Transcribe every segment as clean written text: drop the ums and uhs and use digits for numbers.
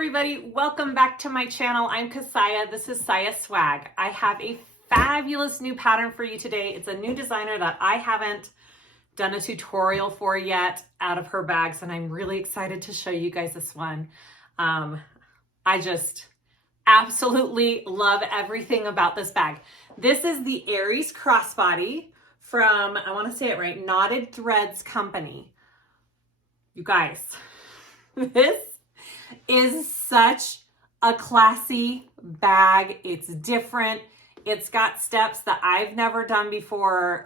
everybody, welcome back to my channel. I'm Kassiah. This is SiahSwag. I have a fabulous new pattern for you today. It's a new designer that I haven't done a tutorial for yet out of her bags, and I'm really excited to show you guys this one. I just absolutely love everything about this bag. This is the Aries Crossbody from, I want to say it right, Knotted Threads Company. You guys, this is such a classy bag. It's different. It's got steps that I've never done before.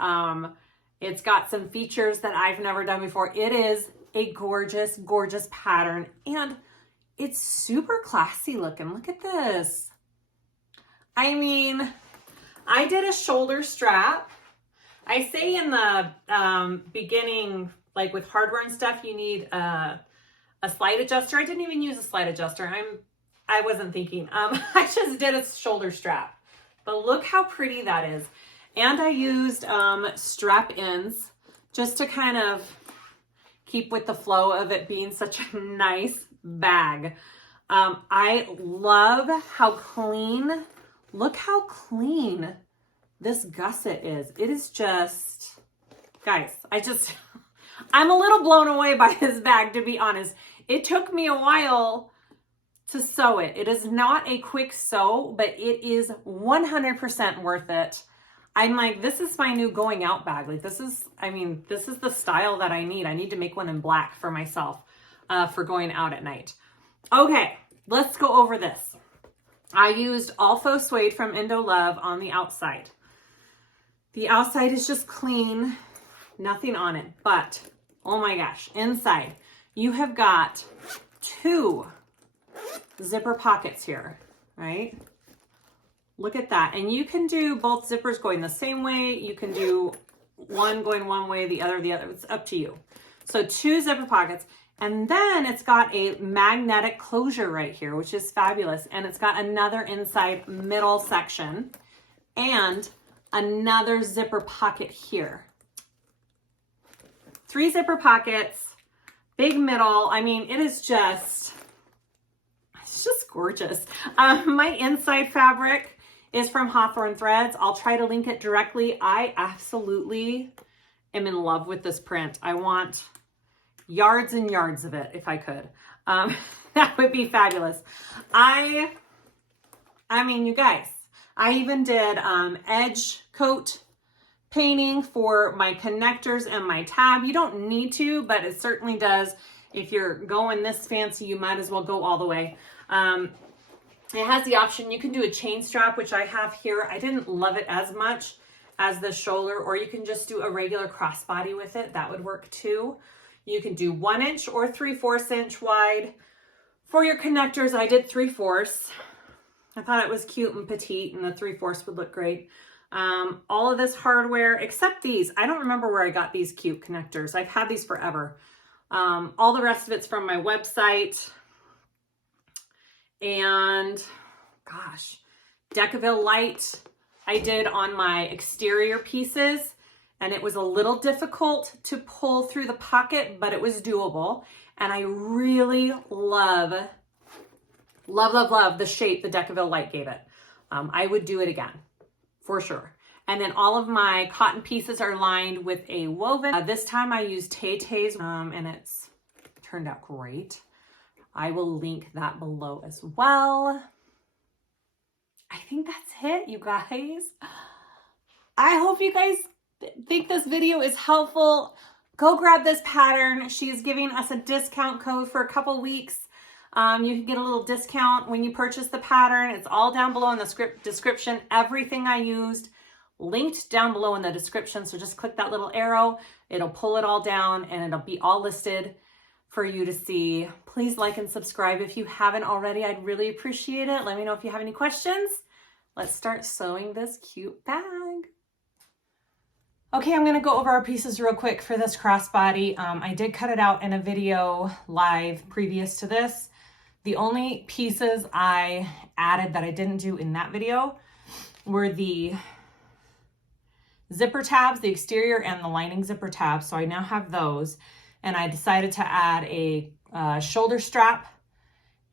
It's got some features that I've never done before. It is a gorgeous, gorgeous pattern, and it's super classy looking. Look at this. I mean, I did a shoulder strap. I say in the beginning, like with hardware and stuff, you need a slide adjuster. I didn't even use a slide adjuster. I wasn't thinking. I just did a shoulder strap. But look how pretty that is. And I used strap ends just to kind of keep with the flow of it being such a nice bag. I love how clean, look how clean this gusset is. It is just, guys, I'm a little blown away by this bag, to be honest. It took me a while to sew it. It is not a quick sew, but it is 100% worth it. I'm like, this is my new going out bag. Like this is the style that I need. I need to make one in black for myself for going out at night. Okay, let's go over this. I used all faux suede from Indo Love on the outside. The outside is just clean, nothing on it, but oh my gosh, inside you have got 2 zipper pockets here, right? Look at that. And you can do both zippers going the same way. You can do one going one way, the other. It's up to you. So 2 zipper pockets. And then it's got a magnetic closure right here, which is fabulous. And it's got another inside middle section and another zipper pocket here. 3 zipper pockets, big middle. I mean, it's just gorgeous. My inside fabric is from Hawthorne Threads. I'll try to link it directly. I absolutely am in love with this print. I want yards and yards of it if I could. That would be fabulous. I mean, you guys, I even did edge coat painting for my connectors and my tab. You don't need to, but it certainly does. If you're going this fancy, you might as well go all the way. It has the option, you can do a chain strap, which I have here. I didn't love it as much as the shoulder, or you can just do a regular crossbody with it. That would work too. You can do 1 inch or 3/4 inch wide. For your connectors, I did 3/4. I thought it was cute and petite, and the 3/4 would look great. All of this hardware, except these. I don't remember where I got these cute connectors. I've had these forever. All the rest of it's from my website. And gosh, Decaville light I did on my exterior pieces, and it was a little difficult to pull through the pocket, but it was doable. And I really love the shape the Decaville light gave it. I would do it again for sure. And then all of my cotton pieces are lined with a woven. This time I used Tay-Tay's, and it's turned out great. I will link that below as well. I think that's it, you guys. I hope you guys think this video is helpful. Go grab this pattern. She is giving us a discount code for a couple weeks. You can get a little discount when you purchase the pattern. It's all down below in the description. Everything I used linked down below in the description. So just click that little arrow. It'll pull it all down and it'll be all listed for you to see. Please like and subscribe if you haven't already. I'd really appreciate it. Let me know if you have any questions. Let's start sewing this cute bag. Okay, I'm gonna go over our pieces real quick for this crossbody. I did cut it out in a video live previous to this. The only pieces I added that I didn't do in that video were the zipper tabs, the exterior and the lining zipper tabs. So I now have those. And I decided to add a shoulder strap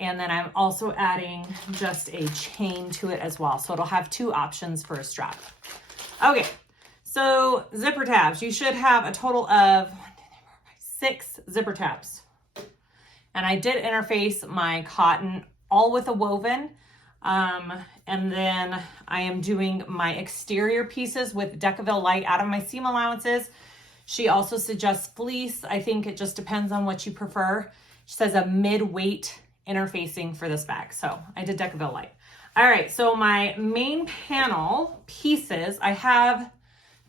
And then I'm also adding just a chain to it as well. So it'll have 2 options for a strap. Okay, so zipper tabs. You should have a total of 6 zipper tabs. And I did interface my cotton all with a woven. And then I am doing my exterior pieces with Decaville Light out of my seam allowances. She also suggests fleece. I think it just depends on what you prefer. She says a mid-weight interfacing for this bag. So I did Decaville Light. All right, so my main panel pieces, I have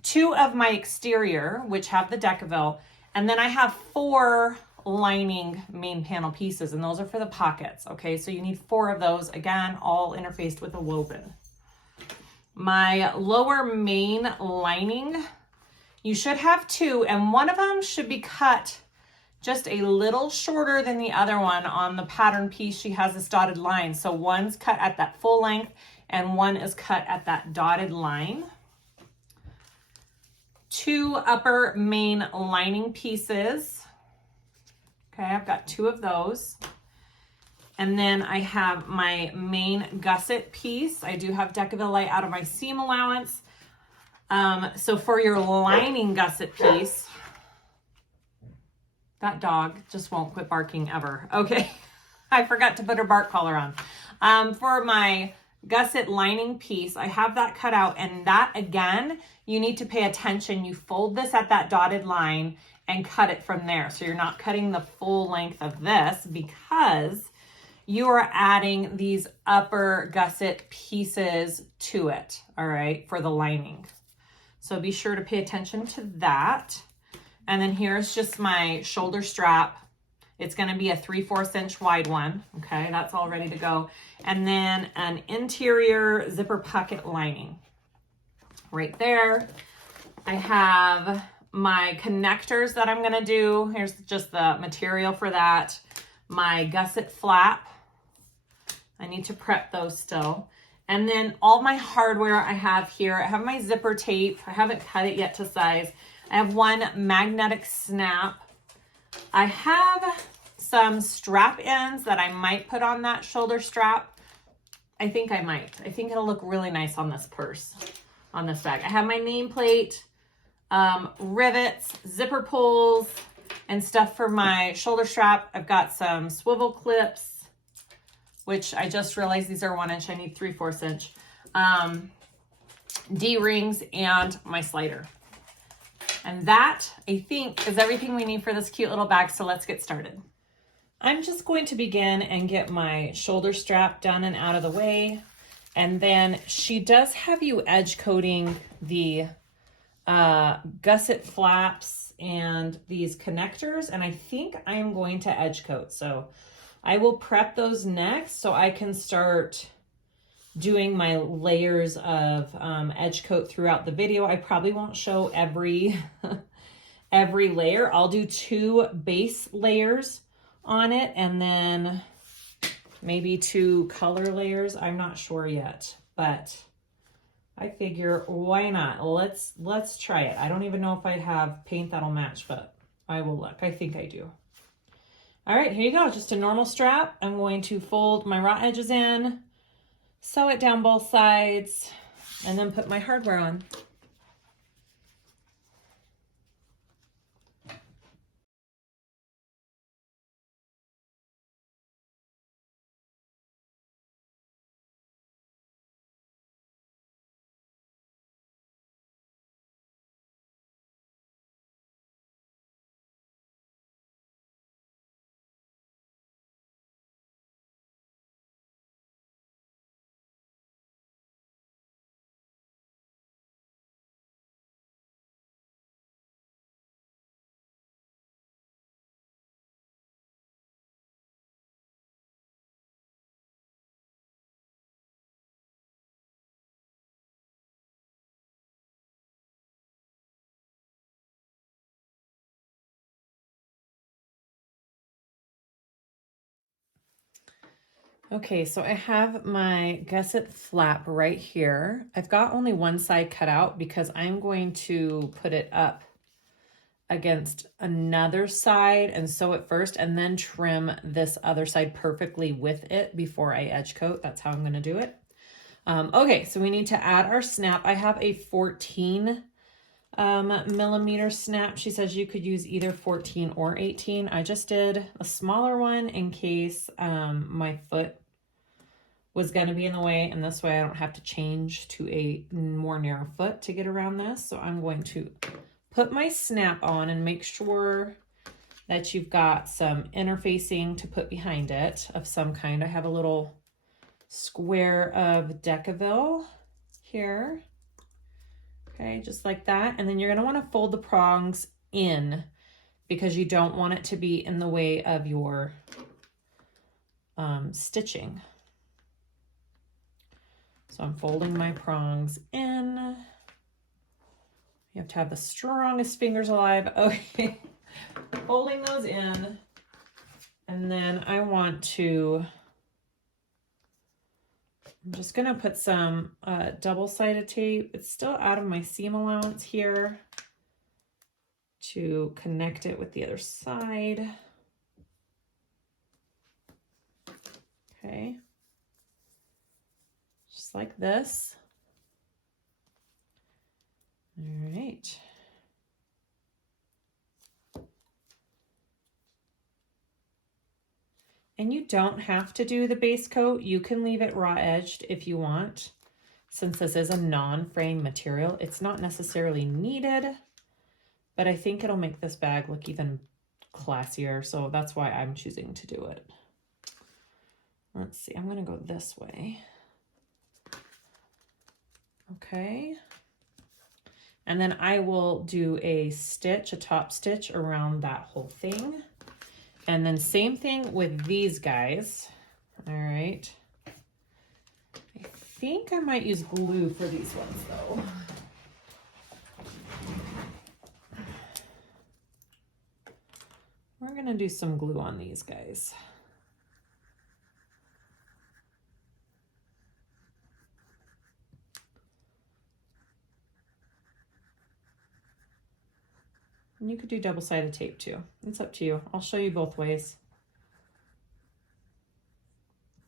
2 of my exterior, which have the Decaville, and then I have 4 lining main panel pieces, and those are for the pockets. Okay, so you need 4 of those, again, all interfaced with a woven. My lower main lining, you should have 2, and one of them should be cut just a little shorter than the other one. On the pattern piece, she has this dotted line. So one's cut at that full length and one is cut at that dotted line. 2 upper main lining pieces. Okay, I've got 2 of those. And then I have my main gusset piece. I do have Decaville Light out of my seam allowance. So for your lining gusset piece, that dog just won't quit barking ever. Okay, I forgot to put her bark collar on. For my gusset lining piece, I have that cut out, and that, again, you need to pay attention. You fold this at that dotted line and cut it from there. So you're not cutting the full length of this because you are adding these upper gusset pieces to it, all right, for the lining. So be sure to pay attention to that. And then here's just my shoulder strap. It's going to be a 3/4 inch wide one. Okay, that's all ready to go. And then an interior zipper pocket lining right there. I have my connectors that I'm going to do. Here's just the material for that. My gusset flap. I need to prep those still. And then all my hardware I have here. I have my zipper tape. I haven't cut it yet to size. I have 1 magnetic snap. I have some strap ends that I might put on that shoulder strap. I think I might. I think it'll look really nice on this purse, on this bag. I have my nameplate, rivets, zipper pulls, and stuff for my shoulder strap. I've got some swivel clips, which I just realized these are 1 inch. I need 3/4 inch. D-rings and my slider. And that, I think, is everything we need for this cute little bag, so let's get started. I'm just going to begin and get my shoulder strap done and out of the way. And then she does have you edge coating the gusset flaps and these connectors, and I think I am going to edge coat. So I will prep those next so I can start doing my layers of edge coat throughout the video. I probably won't show every layer. I'll do 2 base layers on it and then maybe 2 color layers. I'm not sure yet, but I figure why not? Let's try it. I don't even know if I have paint that'll match, but I will look. I think I do. All right, here you go. Just a normal strap. I'm going to fold my raw edges in, sew it down both sides, and then put my hardware on. Okay, so I have my gusset flap right here. I've got only one side cut out because I'm going to put it up against another side and sew it first, and then trim this other side perfectly with it before I edge coat. That's how I'm going to do it. Okay, so we need to add our snap. I have a 14 millimeter snap. She says you could use either 14 or 18. I just did a smaller one in case my foot was going to be in the way, and this way I don't have to change to a more narrow foot to get around this. So I'm going to put my snap on and make sure that you've got some interfacing to put behind it of some kind. I have a little square of Decaville here. Okay, just like that. And then you're gonna wanna fold the prongs in because you don't want it to be in the way of your stitching. So I'm folding my prongs in. You have to have the strongest fingers alive. Okay, folding those in. And then I want to, I'm just gonna put some double-sided tape. It's still out of my seam allowance here to connect it with the other side. Okay, just like this. All right. And you don't have to do the base coat. You can leave it raw edged if you want. Since this is a non-frame material, it's not necessarily needed, but I think it'll make this bag look even classier. So that's why I'm choosing to do it. Let's see, I'm gonna go this way. Okay. And then I will do a stitch, a top stitch around that whole thing. And then same thing with these guys. All right. I think I might use glue for these ones though. We're gonna do some glue on these guys. And you could do double-sided tape too. It's up to you. I'll show you both ways.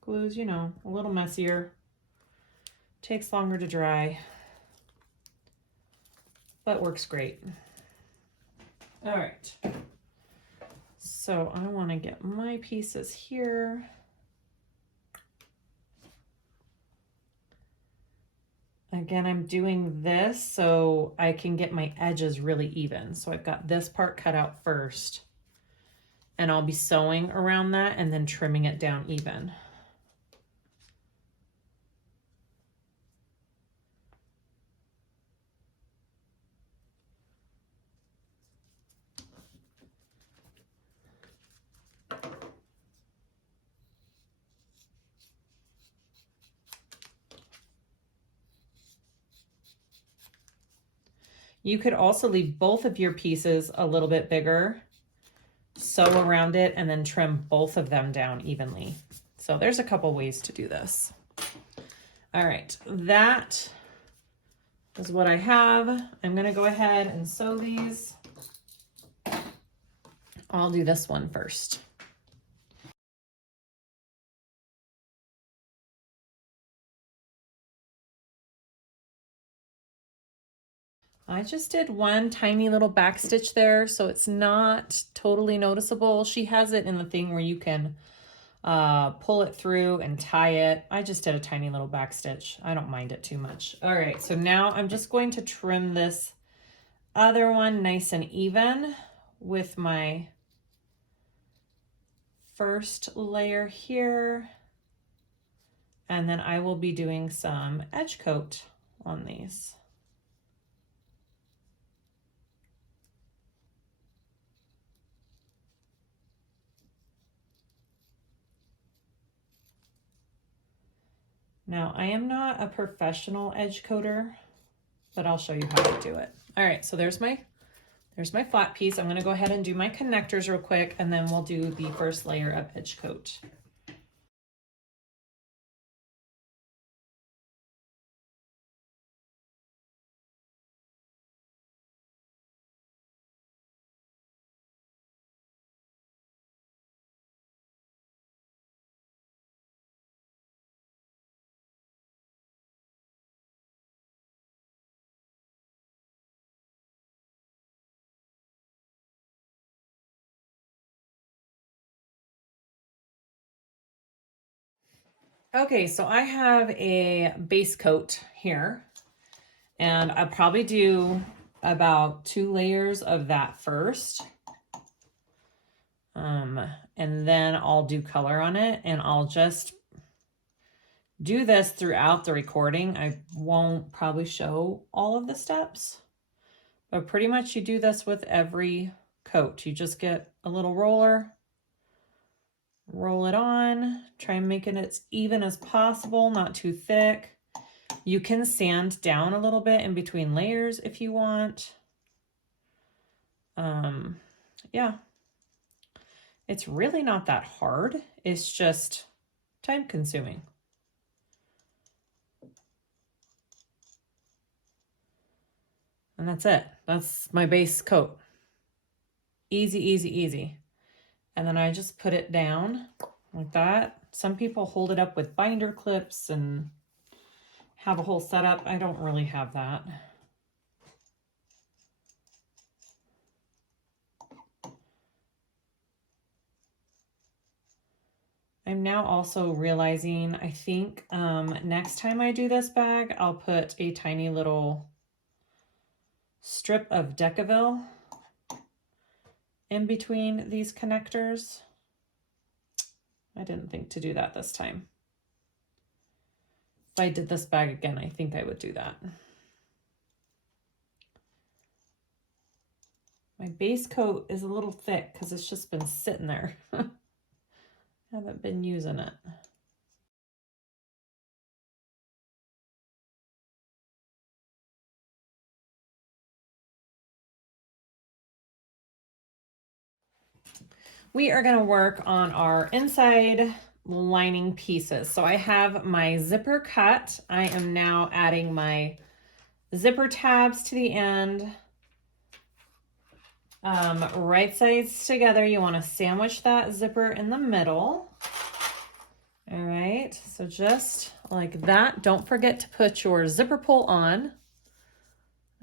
Glue's, you know, a little messier. Takes longer to dry, but works great. All right. So I want to get my pieces here. Again, I'm doing this so I can get my edges really even. So I've got this part cut out first, and I'll be sewing around that and then trimming it down even. You could also leave both of your pieces a little bit bigger, sew around it, and then trim both of them down evenly. So there's a couple ways to do this. All right, that is what I have. I'm gonna go ahead and sew these. I'll do this one first. I just did one tiny little back stitch there, so it's not totally noticeable. She has it in the thing where you can pull it through and tie it. I just did a tiny little back stitch. I don't mind it too much. All right, so now I'm just going to trim this other one nice and even with my first layer here. And then I will be doing some edge coat on these. Now, I am not a professional edge coater, but I'll show you how to do it. All right, so there's my flat piece. I'm gonna go ahead and do my connectors real quick, and then we'll do the first layer of edge coat. Okay, so I have a base coat here, and I'll probably do about 2 layers of that first. And then I'll do color on it, and I'll just do this throughout the recording. I won't probably show all of the steps, but pretty much you do this with every coat. You just get a little roller, roll it on, try and make it as even as possible, not too thick. You can sand down a little bit in between layers if you want. Yeah, it's really not that hard. It's just time consuming. And that's it. That's my base coat. Easy, easy, easy. And then I just put it down like that. Some people hold it up with binder clips and have a whole setup. I don't really have that. I'm now also realizing, I think next time I do this bag, I'll put a tiny little strip of Decaville in between these connectors. I didn't think to do that this time. If I did this bag again, I think I would do that. My base coat is a little thick because it's just been sitting there. Haven't been using it. We are going to work on our inside lining pieces. So I have my zipper cut. I am now adding my zipper tabs to the end. Right sides together. You want to sandwich that zipper in the middle. All right, so just like that. Don't forget to put your zipper pull on.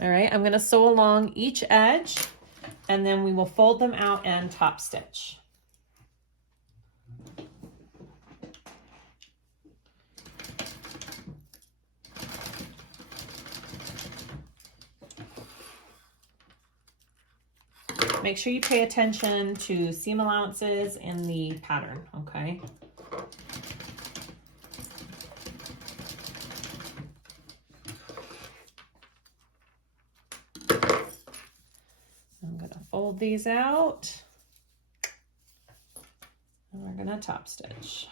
All right, I'm going to sew along each edge, and then we will fold them out and top stitch. Make sure you pay attention to seam allowances in the pattern, okay? I'm gonna fold these out, and we're gonna top stitch.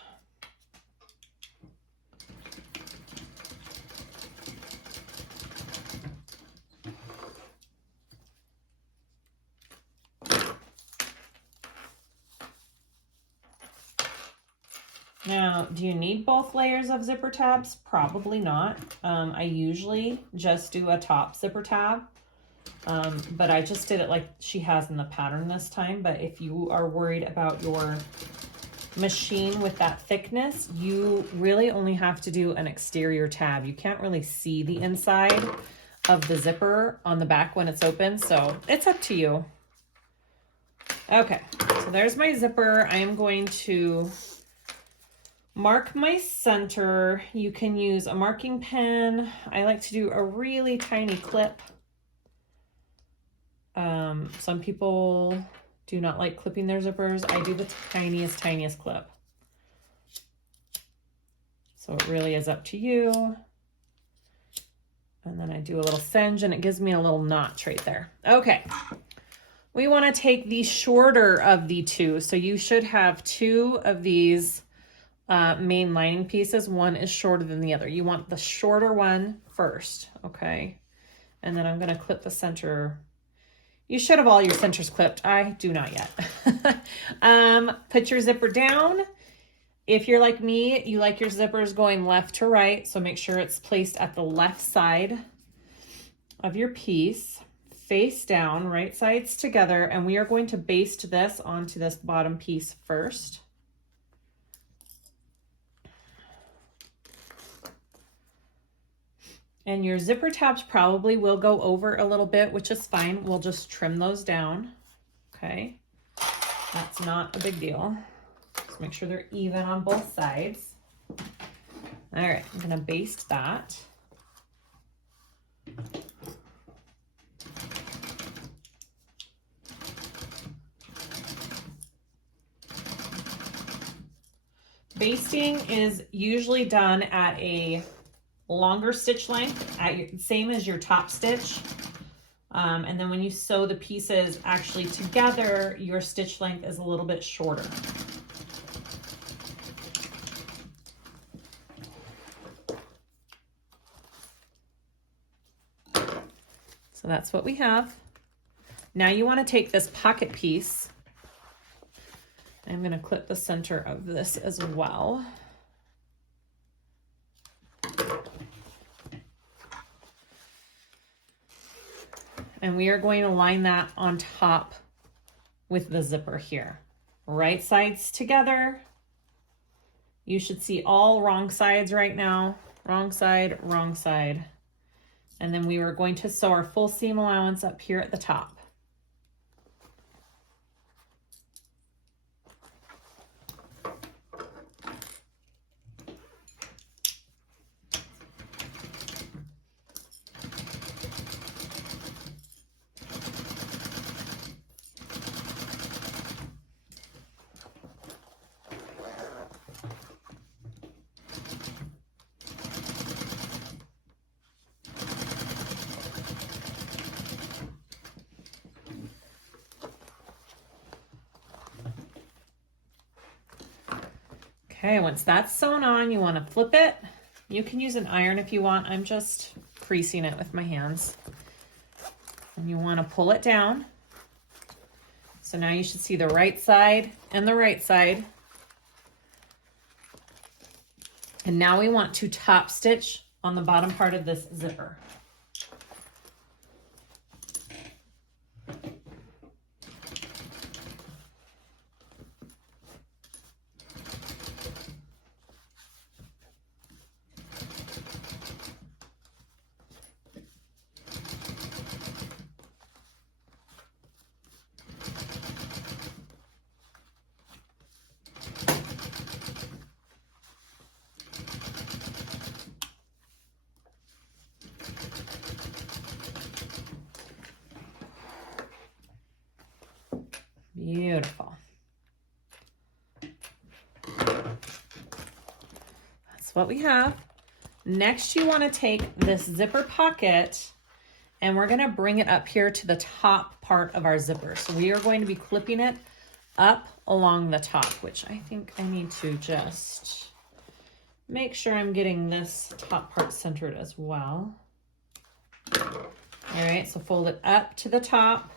Now, do you need both layers of zipper tabs? Probably not. I usually just do a top zipper tab, but I just did it like she has in the pattern this time. But if you are worried about your machine with that thickness, you really only have to do an exterior tab. You can't really see the inside of the zipper on the back when it's open, so it's up to you. Okay, so there's my zipper. I am going to mark my center. You can use a marking pen. I like to do a really tiny clip. Some people do not like clipping their zippers. I do the tiniest clip. So it really is up to you. And then I do a little singe, and it gives me a little notch right there. Okay. We want to take the shorter of the two. So you should have 2 of these main lining pieces. One is shorter than the other. You want the shorter one first, okay? And then I'm going to clip the center. You should have all your centers clipped. I do not yet. Put your zipper down. If you're like me, you like your zippers going left to right, so make sure it's placed at the left side of your piece, face down, right sides together, and we are going to baste this onto this bottom piece first. And your zipper tabs probably will go over a little bit, which is fine. We'll just trim those down, okay? That's not a big deal. Just make sure they're even on both sides. All right, I'm gonna baste that. Basting is usually done at a longer stitch length, same as your top stitch. And then when you sew the pieces actually together, your stitch length is a little bit shorter. So that's what we have. Now you want to take this pocket piece. I'm going to clip the center of this as well. And we are going to line that on top with the zipper here. Right sides together. You should see all wrong sides right now. Wrong side, wrong side. And then we are going to sew our full seam allowance up here at the top. Okay, once that's sewn on, you want to flip it. You can use an iron if you want. I'm just creasing it with my hands. And you want to pull it down. So now you should see the right side and the right side. And now we want to top stitch on the bottom part of this zipper. Beautiful. That's what we have. Next, you want to take this zipper pocket and we're going to bring it up here to the top part of our zipper. So we are going to be clipping it up along the top, which I think I need to just make sure I'm getting this top part centered as well. All right, so fold it up to the top.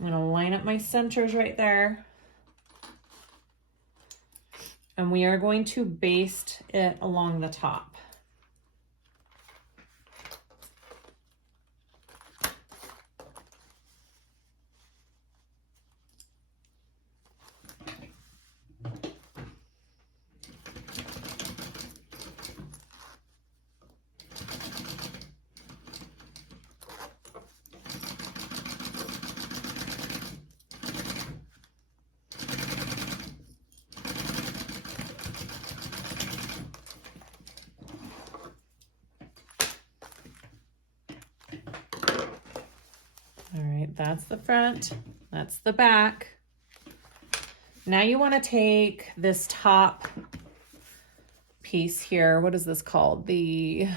I'm going to line up my centers right there. And we are going to baste it along the top. All right, that's the front, that's the back. Now you want to take this top piece here. What is this called? The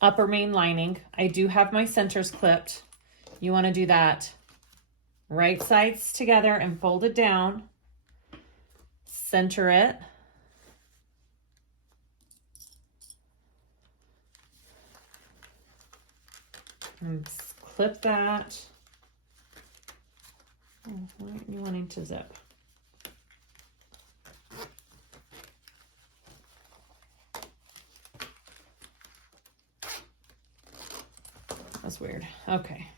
upper main lining. I do have my centers clipped. You want to do that right sides together and fold it down. Center it. And clip that. Oh, why aren't you wanting to zip? That's weird. Okay.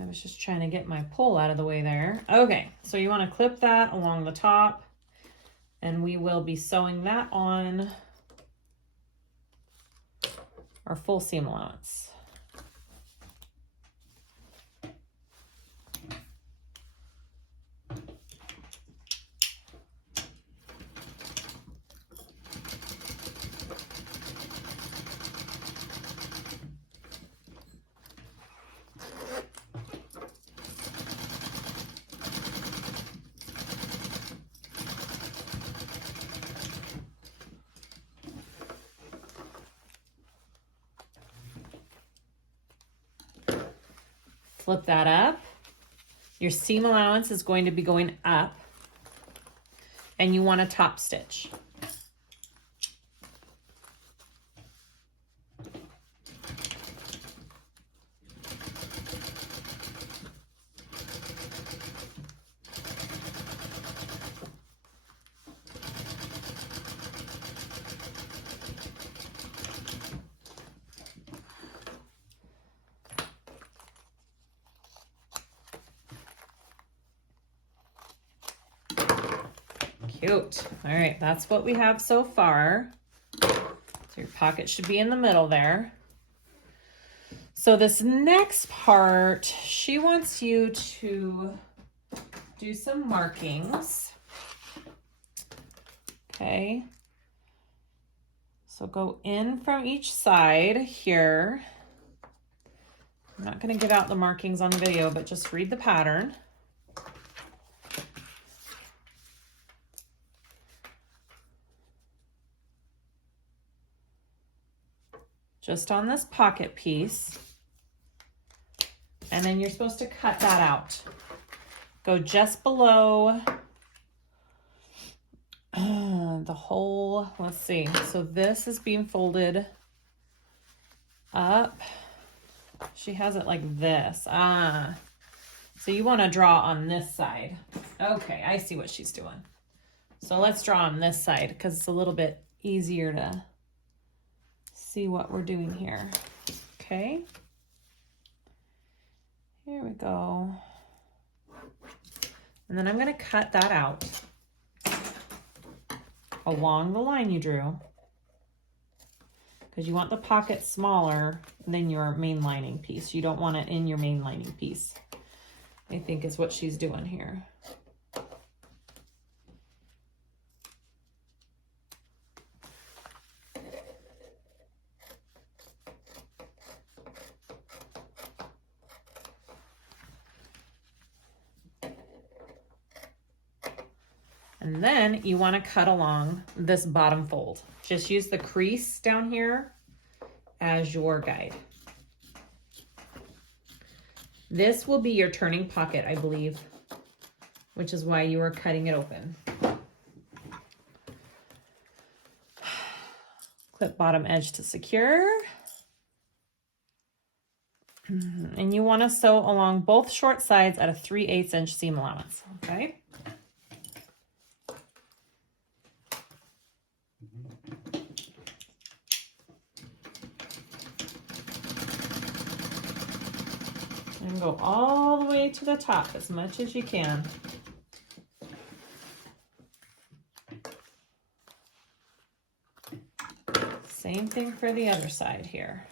I was just trying to get my pull out of the way there. Okay, so you want to clip that along the top, and we will be sewing that on our full seam allowance. flip that up. Your seam allowance is going to be going up, and you want to top stitch. Cute. All right, that's what we have so far. So your pocket should be in the middle there. So this next part, she wants you to do some markings. Okay. So go in from each side here. I'm not going to give out the markings on video, but just read the pattern. Just on this pocket piece. And then you're supposed to cut that out. Go just below the whole, let's see. So this is being folded up. She has it like this. So you want to draw on this side. Okay, I see what she's doing. So let's draw on this side because it's a little bit easier to see what we're doing here. Okay. Here we go. And then I'm going to cut that out along the line you drew, because you want the pocket smaller than your main lining piece. You don't want it in your main lining piece, I think is what she's doing here. And then you want to cut along this bottom fold. Just use the crease down here as your guide. This will be your turning pocket, I believe, which is why you are cutting it open. Clip bottom edge to secure. And you want to sew along both short sides at a 3/8 inch seam allowance, okay? And go all the way to the top as much as you can. Same thing for the other side here.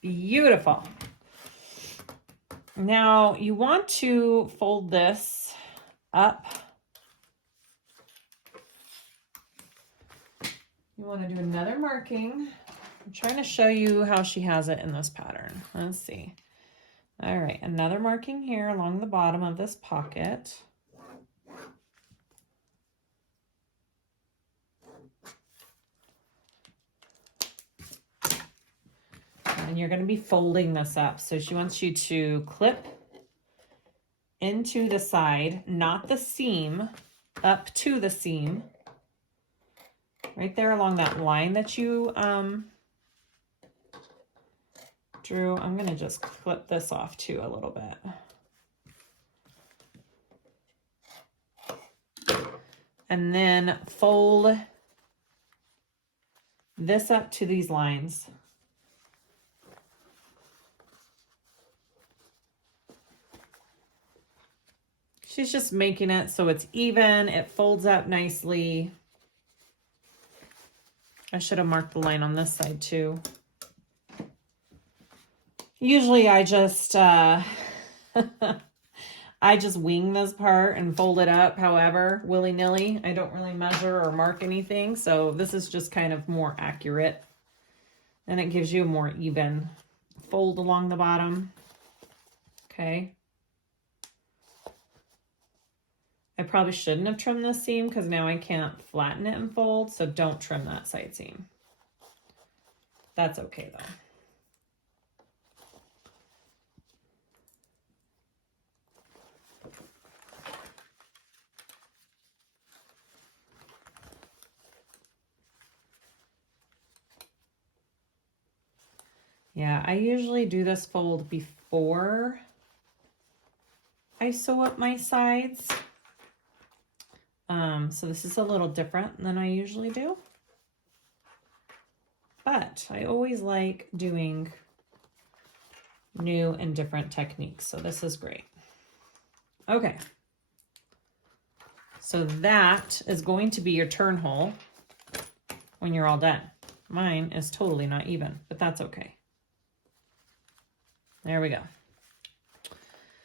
Beautiful. Now you want to fold this up. You want to do another marking. I'm trying to show you how she has it in this pattern. Let's see. All right, another marking here along the bottom of this pocket. And you're going to be folding this up. So she wants you to clip into the side, not the seam, up to the seam. Right there along that line that you drew. I'm going to just clip this off too a little bit. And then fold this up to these lines. She's just making it so it's even. It folds up nicely. I should have marked the line on this side too. Usually I just, I I just wing this part and fold it up however, willy-nilly. I don't really measure or mark anything, so this is just kind of more accurate. And it gives you a more even fold along the bottom. Okay. I probably shouldn't have trimmed this seam because now I can't flatten it and fold, so don't trim that side seam. That's okay though. Yeah, I usually do this fold before I sew up my sides. So this is a little different than I usually do. But I always like doing new and different techniques, so this is great. Okay. So that is going to be your turn hole when you're all done. Mine is totally not even, but that's okay. There we go.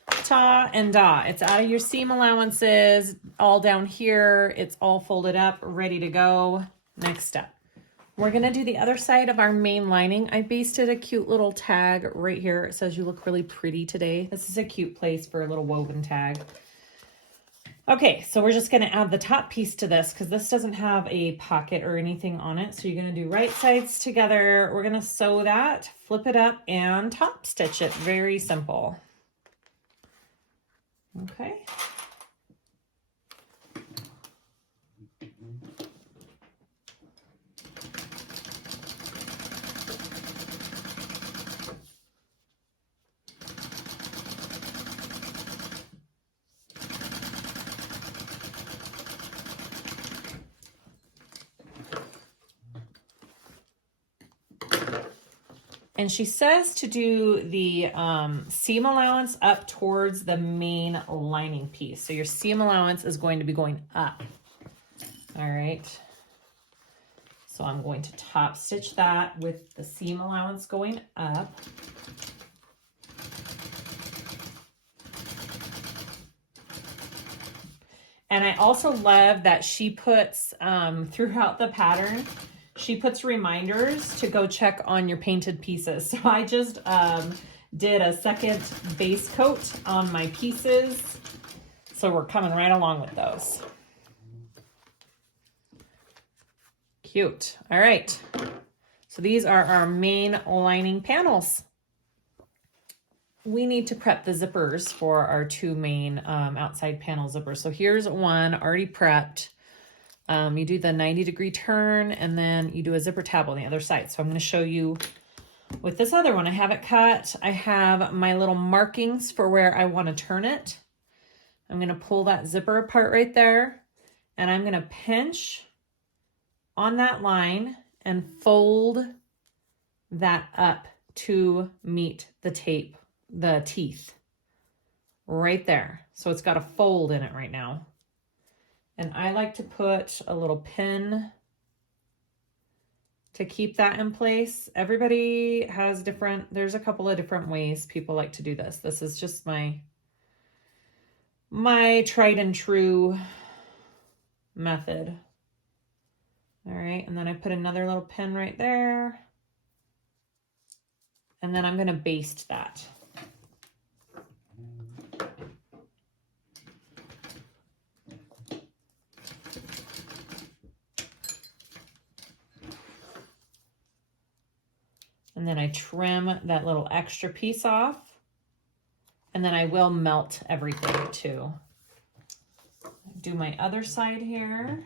Ta and da. It's out of your seam allowances, all down here. It's all folded up, ready to go. Next step. We're gonna do the other side of our main lining. I basted a cute little tag right here. It says you look really pretty today. This is a cute place for a little woven tag. Okay, so we're just gonna add the top piece to this because this doesn't have a pocket or anything on it. So you're gonna do right sides together. We're gonna sew that, flip it up, and top stitch it. Very simple. Okay. And she says to do the seam allowance up towards the main lining piece. So your seam allowance is going to be going up. All right. So I'm going to top stitch that with the seam allowance going up. And I also love that she puts throughout the pattern, she puts reminders to go check on your painted pieces. So I just did a second base coat on my pieces. So we're coming right along with those. Cute. All right. So these are our main lining panels. We need to prep the zippers for our two main outside panel zippers. So here's one already prepped. You do the 90-degree turn and then you do a zipper tab on the other side. So I'm going to show you with this other one. I have it cut. I have my little markings for where I want to turn it. I'm going to pull that zipper apart right there and I'm going to pinch on that line and fold that up to meet the tape, the teeth right there. So it's got a fold in it right now. And I like to put a little pin to keep that in place. Everybody has different, there's a couple of different ways people like to do this. This is just my tried and true method. All right, and then I put another little pin right there. And then I'm going to baste that. And then I trim that little extra piece off. And then I will melt everything too. Do my other side here.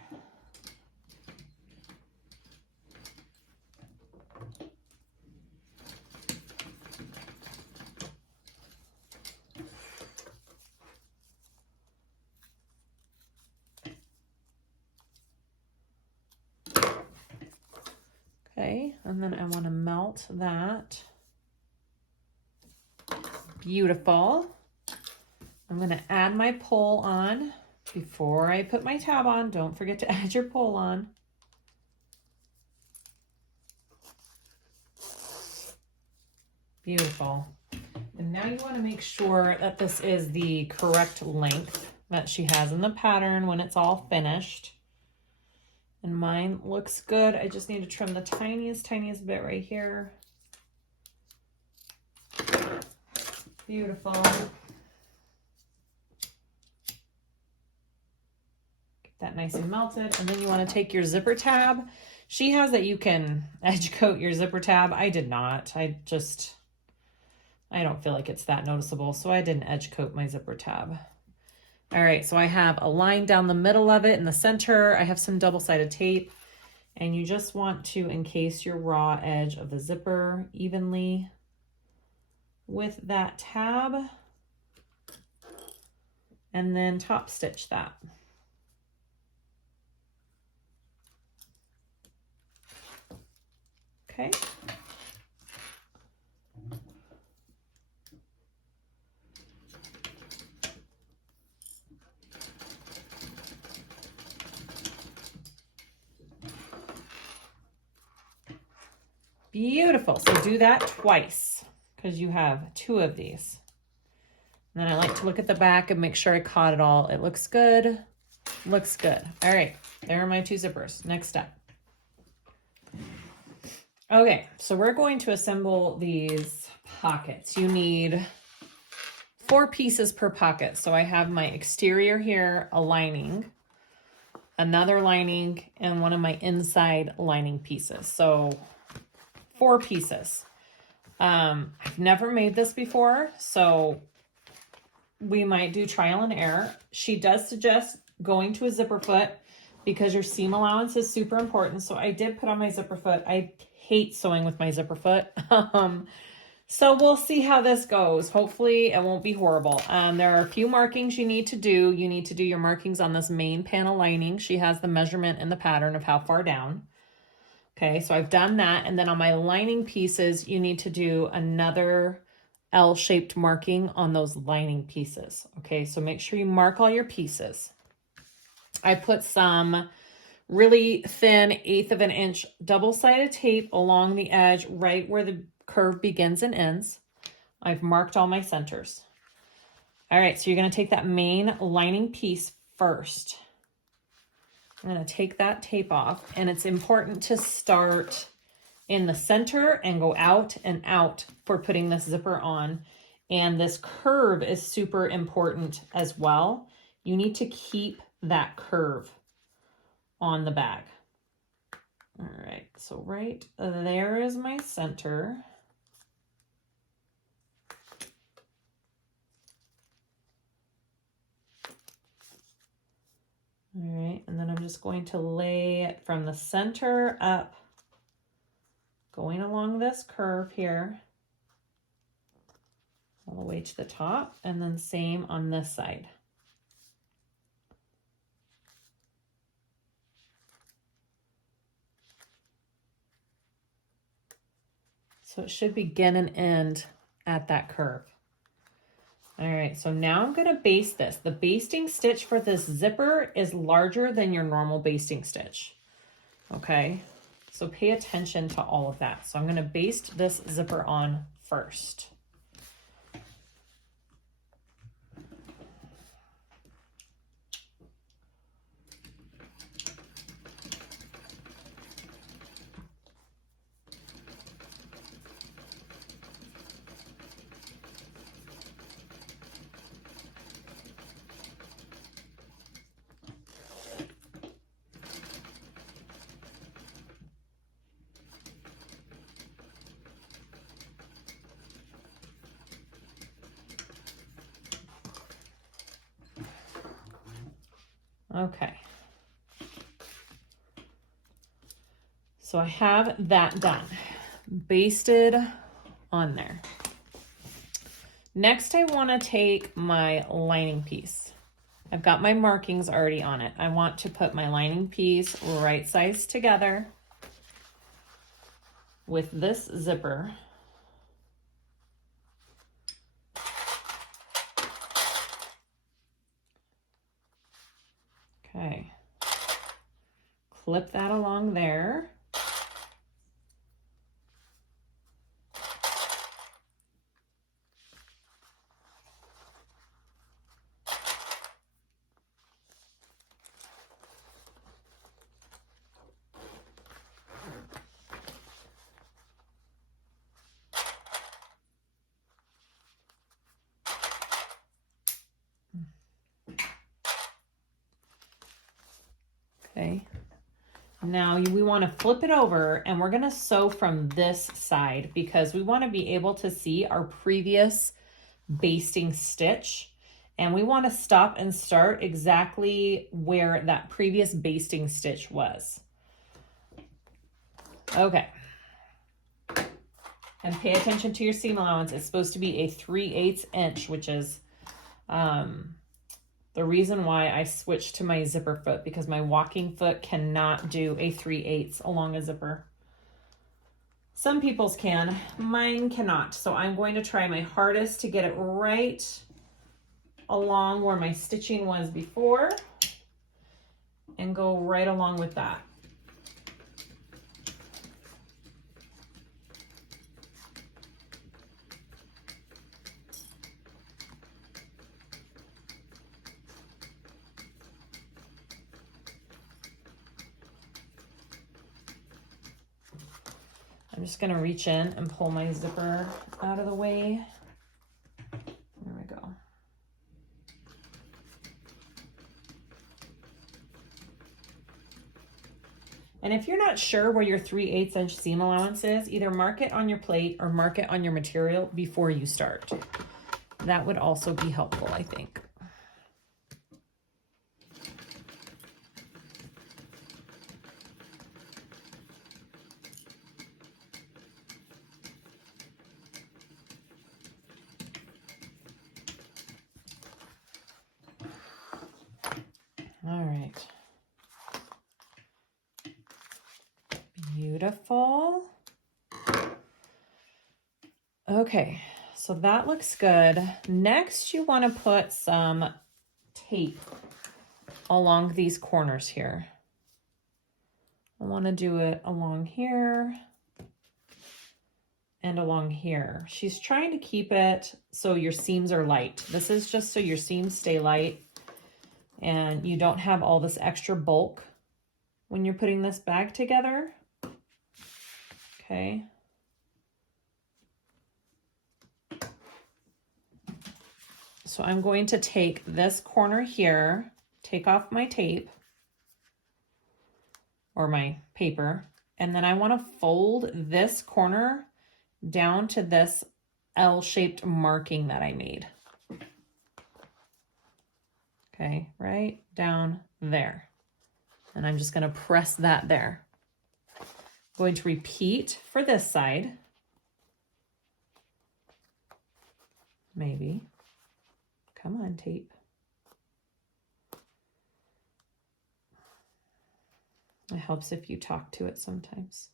Okay, and then I want to melt that. Beautiful. I'm going to add my pole on before I put my tab on. Don't forget to add your pole on. Beautiful. And now you want to make sure that this is the correct length that she has in the pattern when it's all finished. And mine looks good. I just need to trim the tiniest bit right here. Beautiful. Get that nice and melted. And then you want to take your zipper tab. She has that you can edge coat your zipper tab. I did not. I don't feel like it's that noticeable, so I didn't edge coat my zipper tab. All right, so I have a line down the middle of it in the center. I have some double-sided tape, and you just want to encase your raw edge of the zipper evenly with that tab, and then top stitch that. Okay. Beautiful. So do that twice because you have 2 of these. And then I like to look at the back and make sure I caught it all. It looks good. Looks good. All right. There are my 2 zippers. Next step. Okay. So we're going to assemble these pockets. You need 4 pieces per pocket. So I have my exterior here, a lining, another lining, and one of my inside lining pieces. So 4 pieces. I've never made this before, so we might do trial and error. She does suggest going to a zipper foot because your seam allowance is super important. So I did put on my zipper foot. I hate sewing with my zipper foot. So we'll see how this goes. Hopefully it won't be horrible. There are a few markings you need to do. You need to do your markings on this main panel lining. She has the measurement and the pattern of how far down. Okay, so I've done that. And then on my lining pieces, you need to do another L-shaped marking on those lining pieces. Okay, so make sure you mark all your pieces. I put some really thin 1/8 of an inch double-sided tape along the edge right where the curve begins and ends. I've marked all my centers. All right, so you're going to take that main lining piece first. I'm going to take that tape off, and it's important to start in the center and go out and out for putting this zipper on. And this curve is super important as well. You need to keep that curve on the bag. All right, so right there is my center. All right, and then I'm just going to lay it from the center up, going along this curve here, all the way to the top, and then same on this side. So it should begin and end at that curve. All right, so now I'm gonna baste this. The basting stitch for this zipper is larger than your normal basting stitch, okay? So pay attention to all of that. So I'm gonna baste this zipper on first. Okay. So I have that done, basted on there. Next, I want to take my lining piece. I've got my markings already on it. I want to put my lining piece right size together with this zipper. Okay, clip that along there. Okay. Now we want to flip it over and we're going to sew from this side because we want to be able to see our previous basting stitch. And we want to stop and start exactly where that previous basting stitch was. Okay. And pay attention to your seam allowance. It's supposed to be a 3/8 inch, which is the reason why I switched to my zipper foot, because my walking foot cannot do a 3/8 along a zipper. Some people's can, mine cannot. So I'm going to try my hardest to get it right along where my stitching was before and go right along with that. I'm just going to reach in and pull my zipper out of the way. There we go. And if you're not sure where your 3/8 inch seam allowance is, either mark it on your plate or mark it on your material before you start. That would also be helpful, I think. All right. Beautiful. Okay, so that looks good. Next, you want to put some tape along these corners here. I want to do it along here and along here. She's trying to keep it so your seams are light. This is just so your seams stay light and you don't have all this extra bulk when you're putting this bag together. Okay. So I'm going to take this corner here, take off my tape or my paper, and then I want to fold this corner down to this L-shaped marking that I made. Okay, right down there. And I'm just going to press that there. I'm going to repeat for this side. Maybe. Come on, tape. It helps if you talk to it sometimes.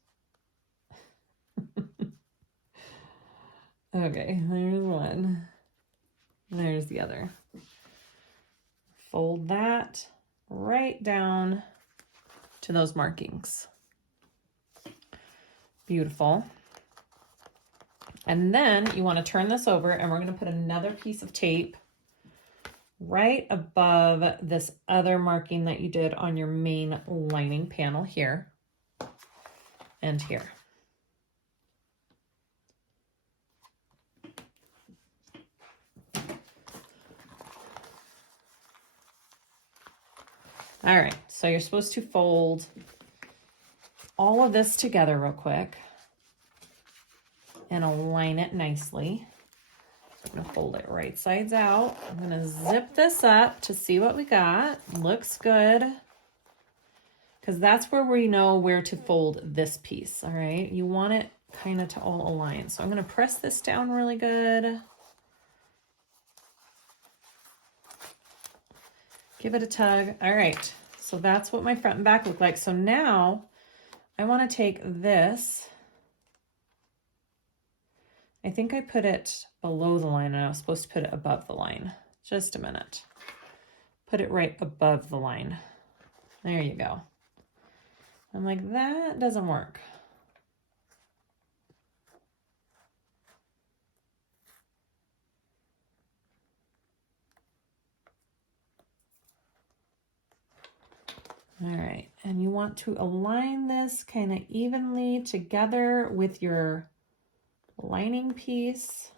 Okay, there's one. There's the other. Fold that right down to those markings. Beautiful. And then you want to turn this over and we're going to put another piece of tape right above this other marking that you did on your main lining panel here and here. All right, so you're supposed to fold all of this together real quick and align it nicely. So I'm gonna fold it right sides out. I'm gonna zip this up to see what we got. Looks good. Because that's where we know where to fold this piece, all right? You want it kind of to all align. So I'm gonna press this down really good. Give it a tug. All right, so that's what my front and back look like. So now I want to take this. I think I put it below the line and I was supposed to put it above the line. Just a minute. Put it right above the line. There you go. I'm like, that doesn't work. All right, and you want to align this kind of evenly together with your lining piece.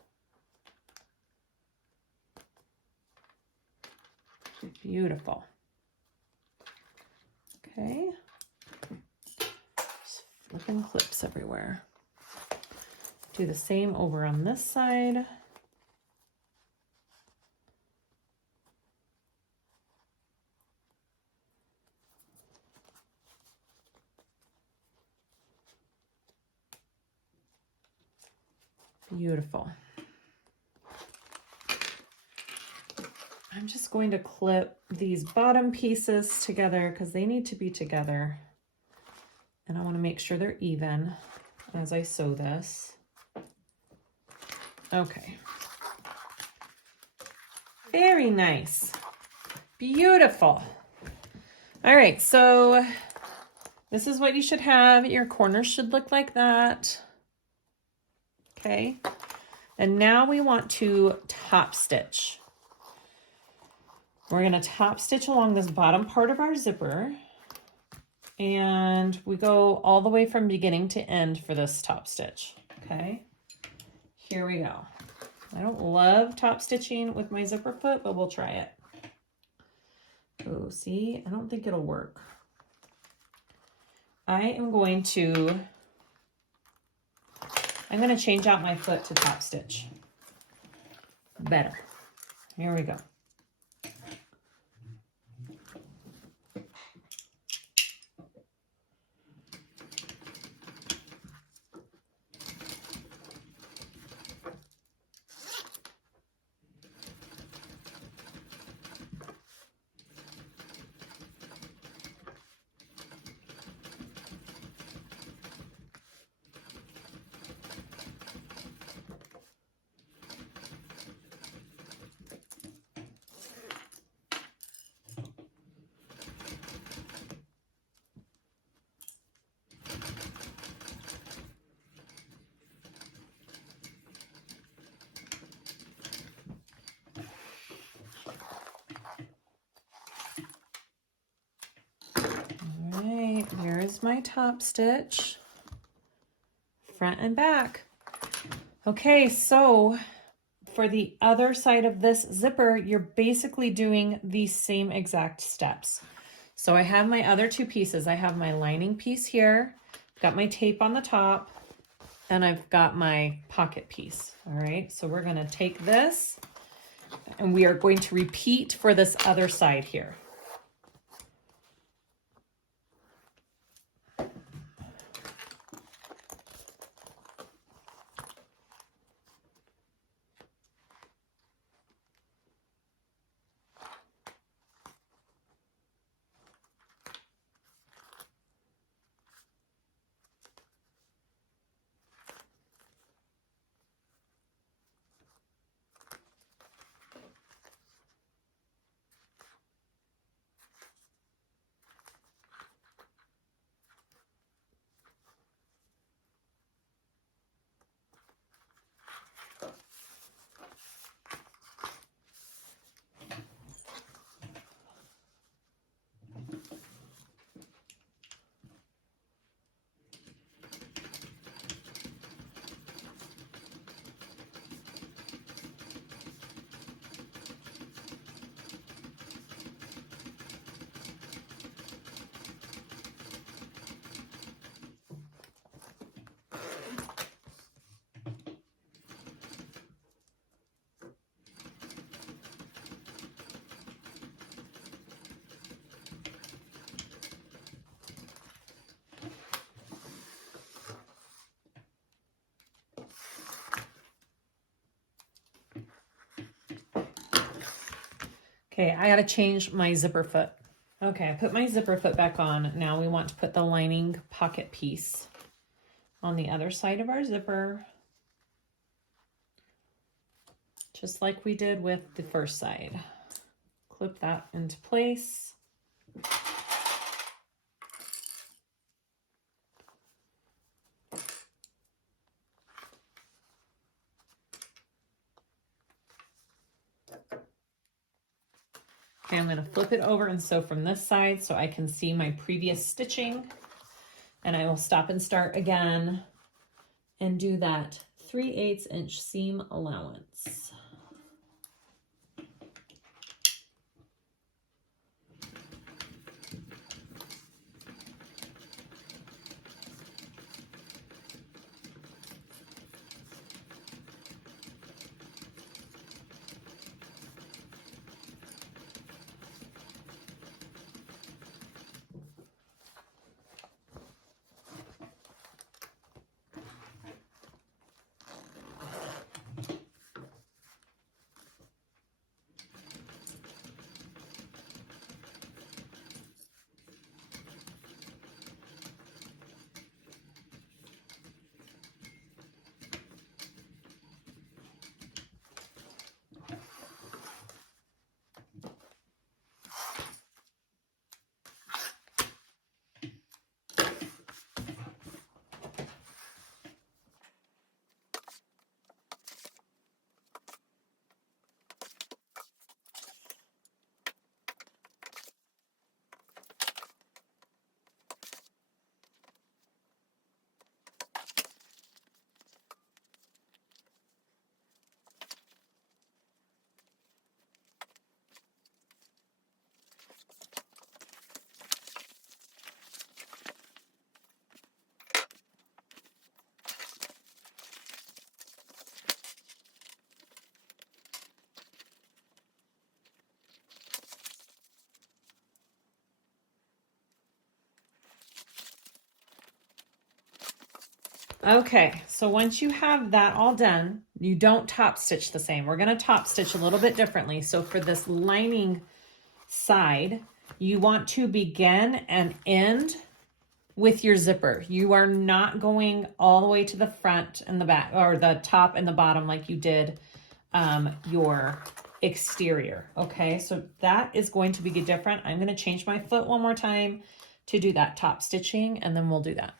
Beautiful. Okay. Just flipping clips everywhere. Do the same over on this side. Beautiful. I'm just going to clip these bottom pieces together because they need to be together. And I want to make sure they're even as I sew this. Okay. Very nice. Beautiful. All right, so this is what you should have. Your corners should look like that. Okay. And now we want to top stitch. We're going to top stitch along this bottom part of our zipper. And we go all the way from beginning to end for this top stitch. Okay. Here we go. I don't love top stitching with my zipper foot, but we'll try it. Oh, see, I don't think it'll work. I'm going to change out my foot to top stitch. Better. Here we go. Here's my top stitch, front and back. Okay, so for the other side of this zipper, you're basically doing the same exact steps. So I have my other two pieces. I have my lining piece here, got my tape on the top, and I've got my pocket piece. All right, so we're gonna take this and we are going to repeat for this other side here. Okay, I gotta change my zipper foot. Okay, I put my zipper foot back on. Now we want to put the lining pocket piece on the other side of our zipper, just like we did with the first side. Clip that into place. Okay, I'm going to flip it over and sew from this side so I can see my previous stitching. And I will stop and start again and do that 3/8 inch seam allowance. Okay, so once you have that all done, you don't top stitch the same. We're gonna top stitch a little bit differently. So for this lining side, you want to begin and end with your zipper. You are not going all the way to the front and the back, or the top and the bottom like you did your exterior. Okay, so that is going to be different. I'm gonna change my foot one more time to do that top stitching, and then we'll do that.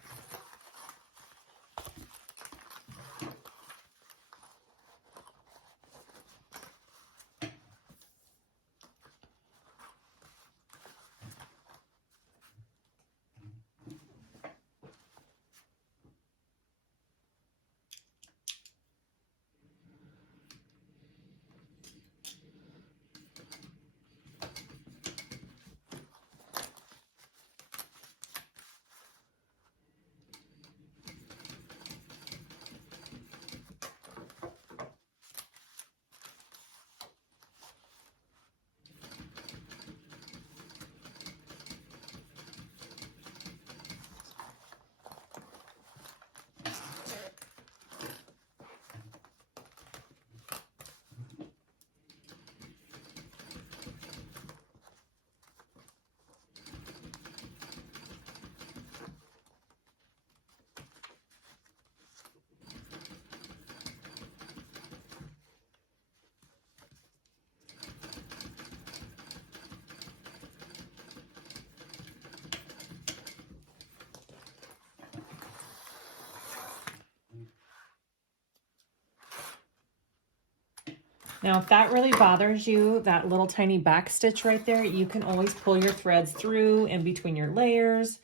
Now, if that really bothers you, that little tiny back stitch right there, you can always pull your threads through in between your layers,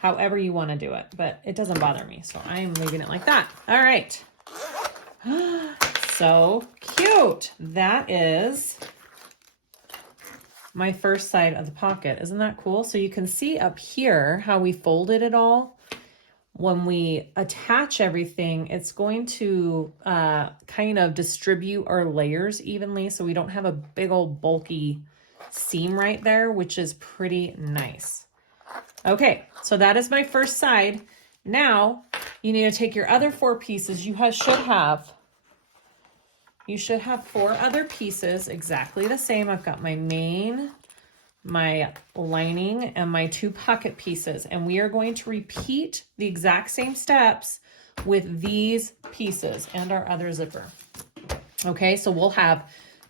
however you want to do it, but it doesn't bother me. So I'm leaving it like that. All right. So cute. That is my first side of the pocket. Isn't that cool? So you can see up here how we folded it all. When we attach everything, it's going to kind of distribute our layers evenly so we don't have a big old bulky seam right there, which is pretty nice. Okay, so that is my first side. Now you need to take your other 4 pieces. You should have 4 other pieces exactly the same. I've got my main, my lining, and my 2 pocket pieces, and we are going to repeat the exact same steps with these pieces and our other zipper. Okay, so we'll have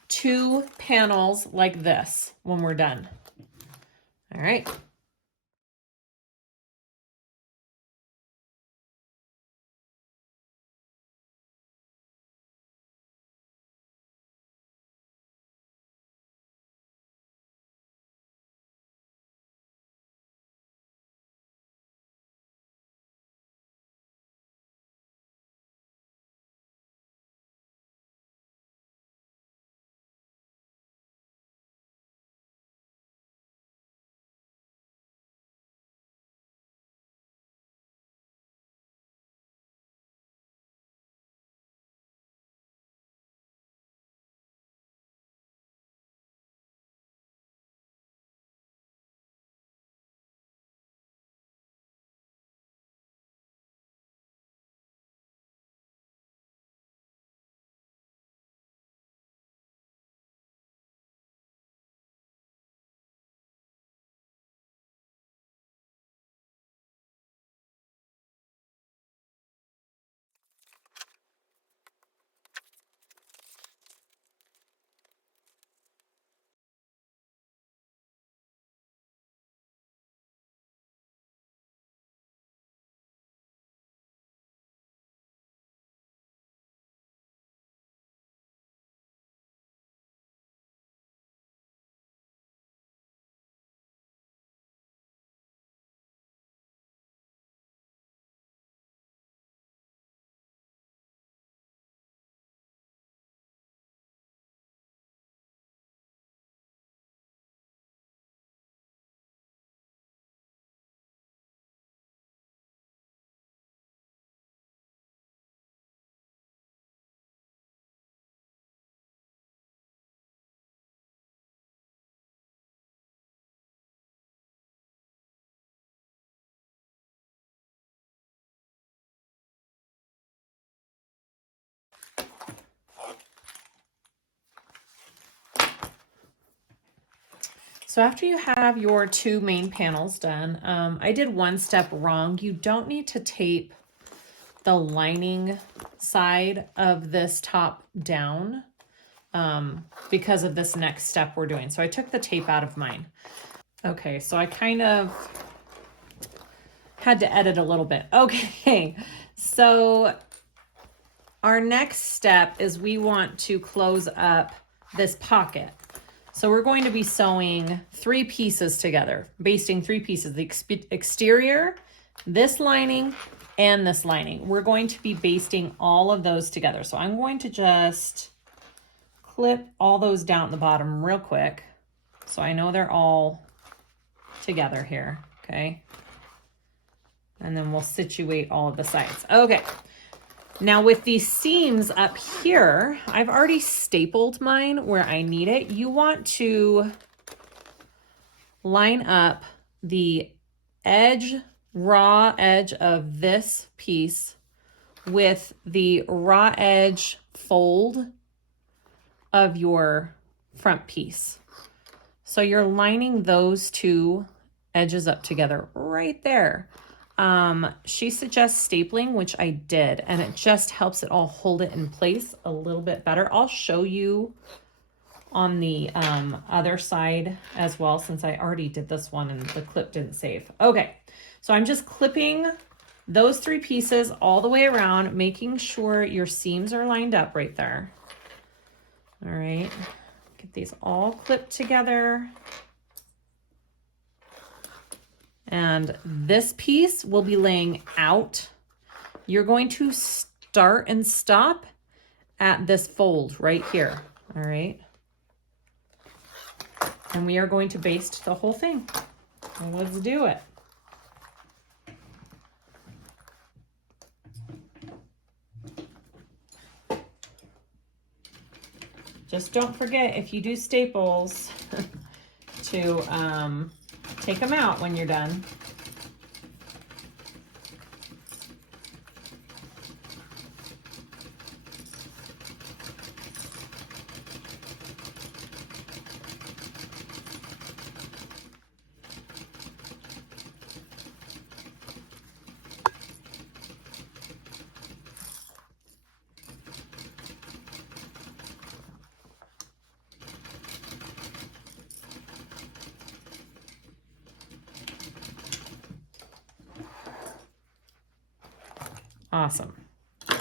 2 panels like this when we're done. All right. So after you have your 2 main panels done, I did one step wrong. You don't need to tape the lining side of this top down because of this next step we're doing. So I took the tape out of mine. Okay, so I kind of had to edit a little bit. Okay, so our next step is we want to close up this pocket. So we're going to be sewing 3 pieces together, basting 3 pieces, the exterior, this lining, and this lining. We're going to be basting all of those together. So I'm going to just clip all those down at the bottom real quick. So I know they're all together here, okay? And then we'll situate all of the sides. Okay. Now with these seams up here, I've already stapled mine where I need it. You want to line up the edge, raw edge of this piece with the raw edge fold of your front piece. So you're lining those 2 edges up together right there. She suggests stapling, which I did, and it just helps it all hold it in place a little bit better. I'll show you on the other side as well, since I already did this one and the clip didn't save. Okay, so I'm just clipping those 3 pieces all the way around, making sure your seams are lined up right there. All right, get these all clipped together. And this piece will be laying out. You're going to start and stop at this fold right here, all right? And we are going to baste the whole thing. So let's do it. Just don't forget, if you do staples, to take them out when you're done. Awesome. I'm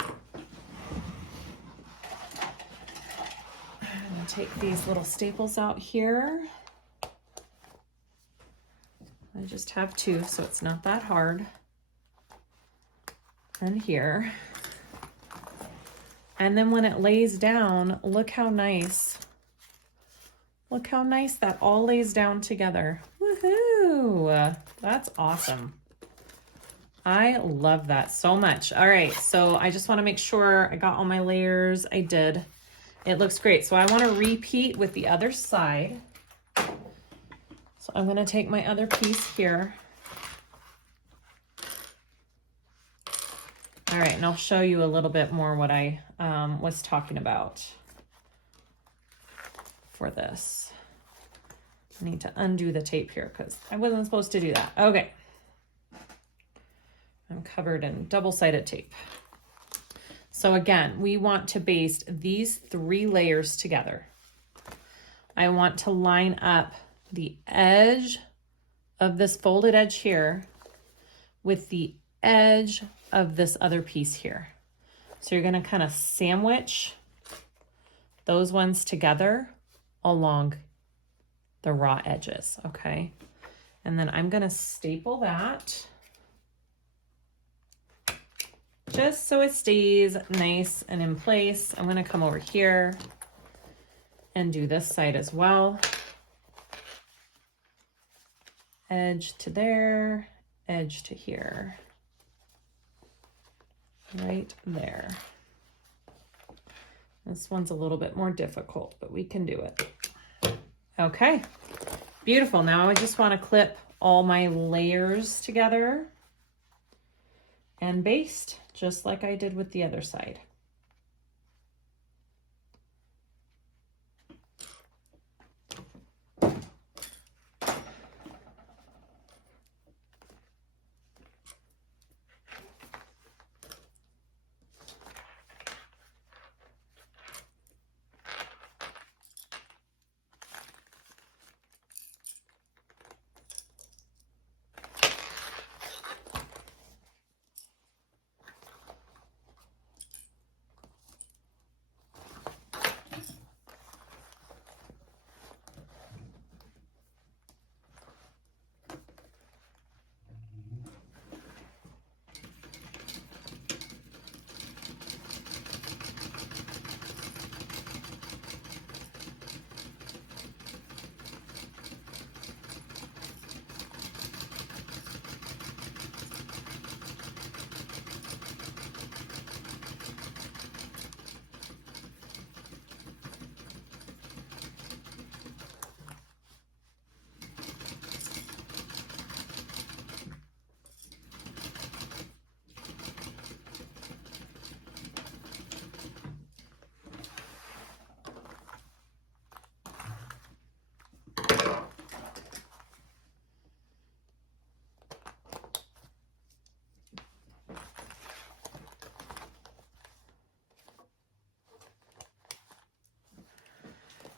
gonna take these little staples out here. I just have 2, so it's not that hard. And here. And then when it lays down, look how nice. Look how nice that all lays down together. Woohoo! That's awesome. I love that so much. All right, so I just want to make sure I got all my layers. I did. It looks great. So I want to repeat with the other side. So I'm going to take my other piece here. All right, and I'll show you a little bit more what I was talking about for this. I need to undo the tape here because I wasn't supposed to do that. Okay. I'm covered in double-sided tape. So again, we want to baste these 3 layers together. I want to line up the edge of this folded edge here with the edge of this other piece here. So you're going to kind of sandwich those ones together along the raw edges, okay? And then I'm going to staple that just so it stays nice and in place. I'm going to come over here and do this side as well. Edge to there, edge to here. Right there. This one's a little bit more difficult, but we can do it. Okay, beautiful. Now I just want to clip all my layers together and baste just like I did with the other side.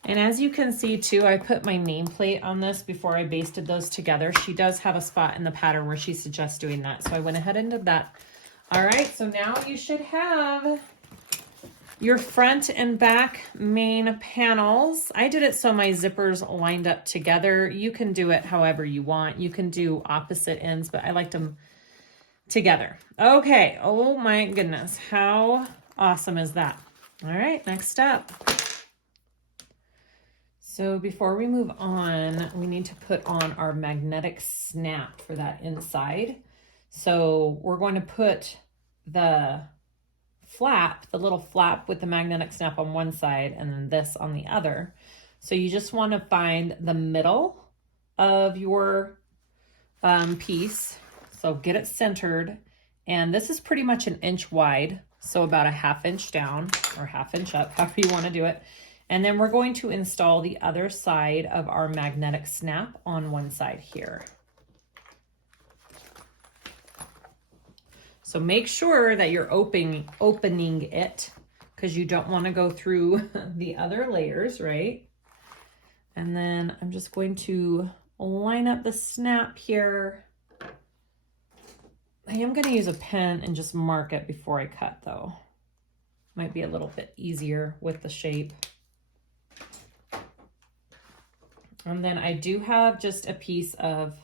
And as you can see too, I put my nameplate on this before I basted those together. She does have a spot in the pattern where she suggests doing that. So I went ahead and did that. All right, so now you should have your front and back main panels. I did it so my zippers lined up together. You can do it however you want. You can do opposite ends, but I liked them together. Okay, oh my goodness, how awesome is that? All right, next up. So before we move on, we need to put on our magnetic snap for that inside. So we're going to put the flap, the little flap with the magnetic snap on one side and then this on the other. So you just want to find the middle of your piece. So get it centered. And this is pretty much 1 inch wide. So about a 1/2 inch down or 1/2 inch up, however you want to do it. And then we're going to install the other side of our magnetic snap on one side here. So make sure that you're opening it because you don't want to go through the other layers, right? And then I'm just going to line up the snap here. I am going to use a pen and just mark it before I cut though. Might be a little bit easier with the shape. And then I do have just a piece of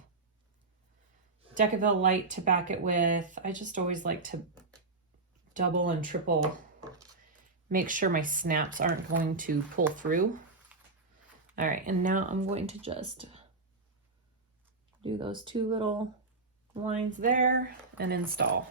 Decaville light to back it with. I just always like to double and triple, make sure my snaps aren't going to pull through. All right, and now I'm going to just do those 2 little lines there and install.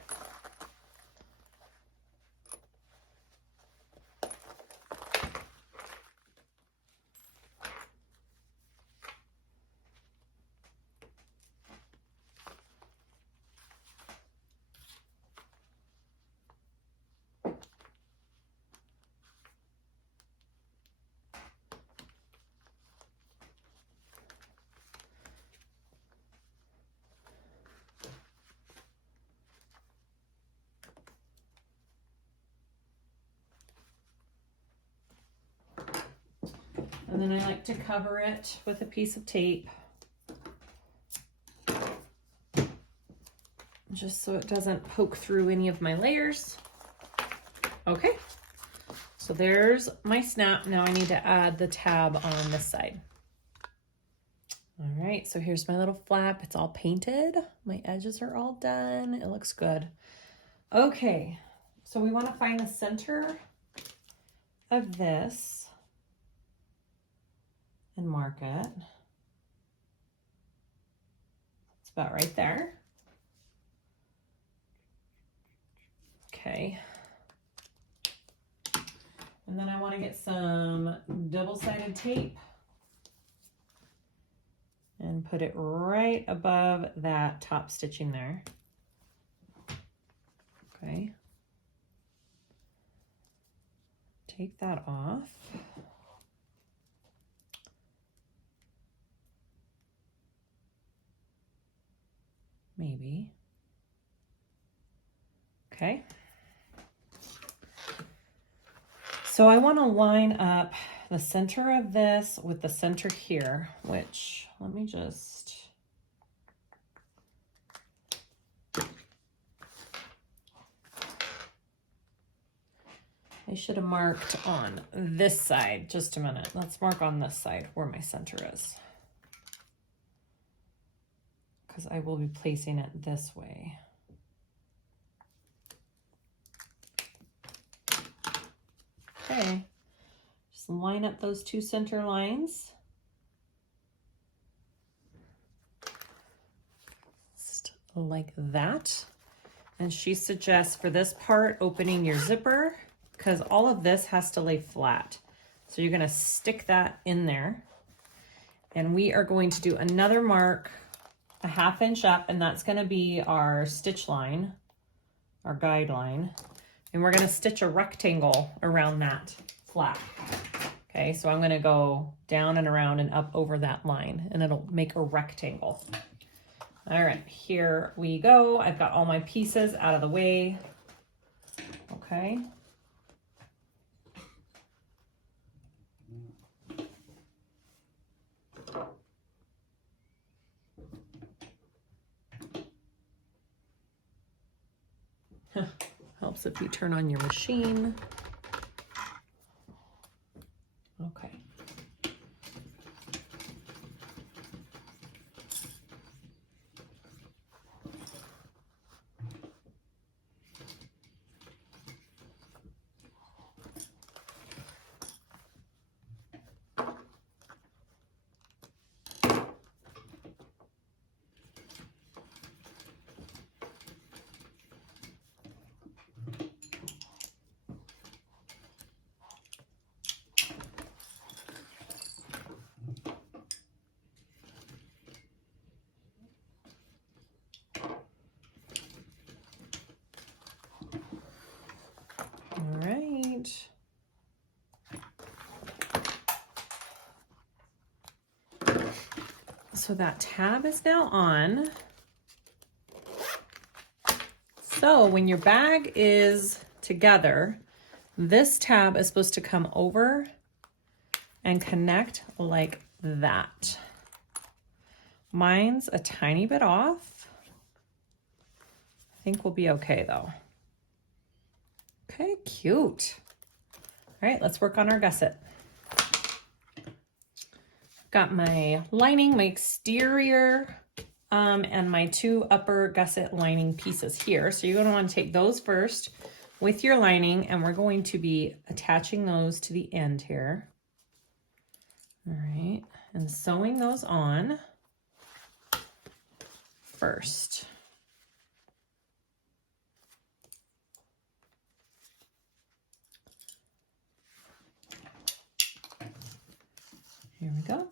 And then I like to cover it with a piece of tape, just so it doesn't poke through any of my layers. Okay, so there's my snap. Now I need to add the tab on this side. All right, so here's my little flap. It's all painted. My edges are all done. It looks good. Okay, so we want to find the center of this and mark it. It's about right there. Okay. And then I want to get some double-sided tape and put it right above that top stitching there. Okay. Take that off. Maybe. Okay. So I want to line up the center of this with the center here, which let me just, I should have marked on this side. Just a minute. Let's mark on this side where my center is, because I will be placing it this way. Okay, just line up those 2 center lines. Just like that. And she suggests for this part, opening your zipper, because all of this has to lay flat. So you're gonna stick that in there. And we are going to do another mark a 1/2 inch up, and that's gonna be our stitch line, our guideline. And we're gonna stitch a rectangle around that flap. Okay, so I'm gonna go down and around and up over that line, and it'll make a rectangle. All right, here we go. I've got all my pieces out of the way. Okay. helps if you turn on your machine. Okay. All right. So that tab is now on. So when your bag is together, this tab is supposed to come over and connect like that. Mine's a tiny bit off. I think we'll be okay though. Okay, cute. All right, let's work on our gusset. Got my lining, my exterior, and my 2 upper gusset lining pieces here. So you're gonna wanna take those first with your lining, and we're going to be attaching those to the end here. All right, and sewing those on first. Here we go.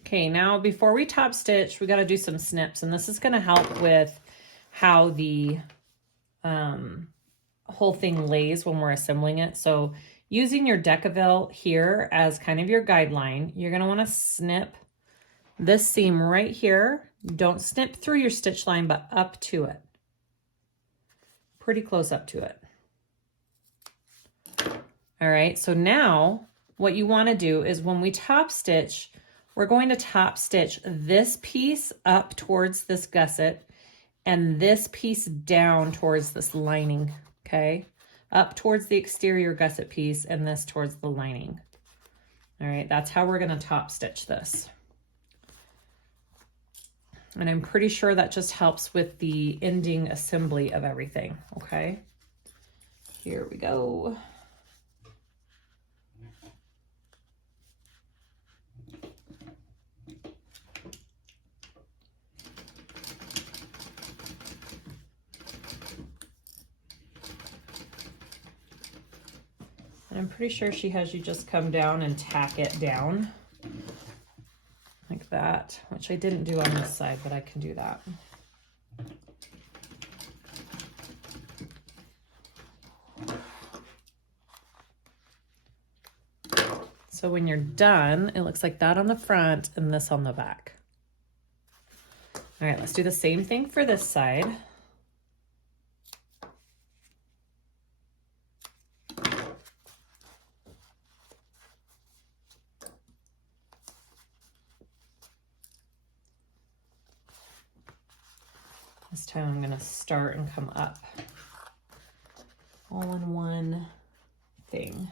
Okay, now before we top stitch, we got to do some snips, and this is going to help with how the whole thing lays when we're assembling it. So using your Decaville here as kind of your guideline, you're going to want to snip this seam right here. Don't snip through your stitch line, but up to it. Pretty close up to it. All right, so now what you want to do is when we top stitch, we're going to top stitch this piece up towards this gusset and this piece down towards this lining, okay? Up towards the exterior gusset piece and this towards the lining. All right, that's how we're gonna top stitch this. And I'm pretty sure that just helps with the ending assembly of everything, okay? Here we go. And I'm pretty sure she has you just come down and tack it down like that, which I didn't do on this side, but I can do that. So when you're done, it looks like that on the front and this on the back. All right, let's do the same thing for this side. This time I'm gonna start and come up all in one thing.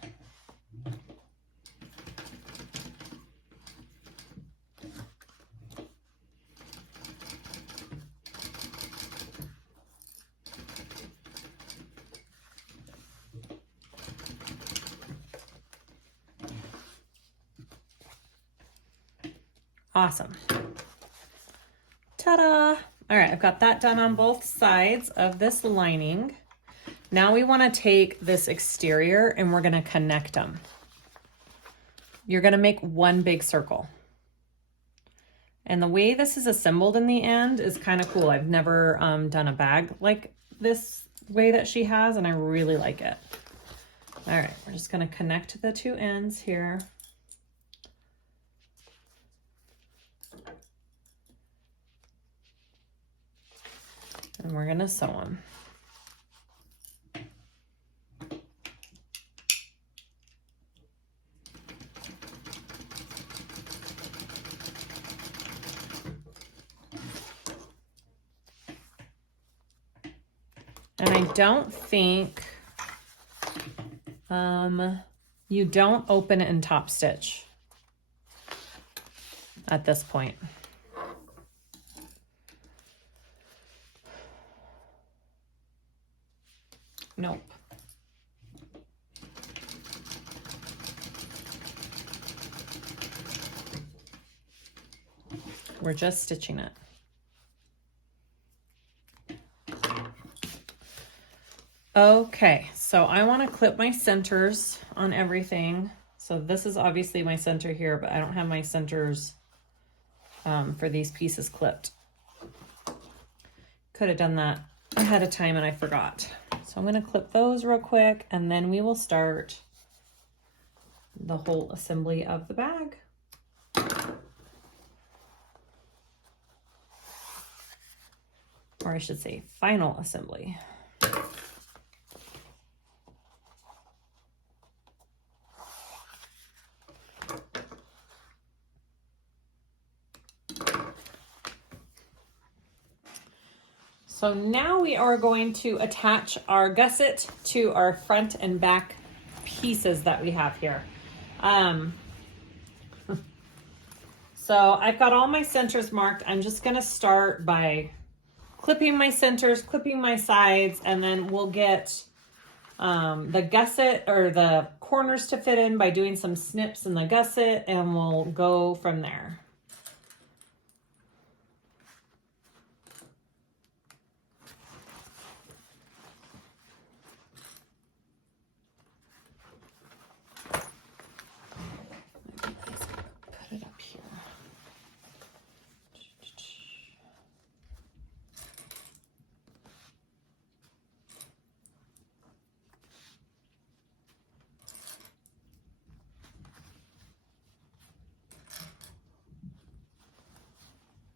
Awesome. Ta-da! All right, I've got that done on both sides of this lining. Now we want to take this exterior and we're going to connect them. You're going to make one big circle. And the way this is assembled in the end is kind of cool. I've never done a bag like this way that she has, and I really like it. All right, we're just going to connect the two ends here. And we're going to sew them. And I don't think you don't open it and top stitch at this point. Nope. We're just stitching it. Okay, so I want to clip my centers on everything. So this is obviously my center here, but I don't have my centers for these pieces clipped. Could have done that ahead of time and I forgot. So I'm going to clip those real quick and then we will start the whole assembly of the bag. Or I should say final assembly. So now we are going to attach our gusset to our front and back pieces that we have here. So I've got all my centers marked. I'm just going to start by clipping my centers, clipping my sides, and then we'll get the gusset or the corners to fit in by doing some snips in the gusset, and we'll go from there. Put it up here.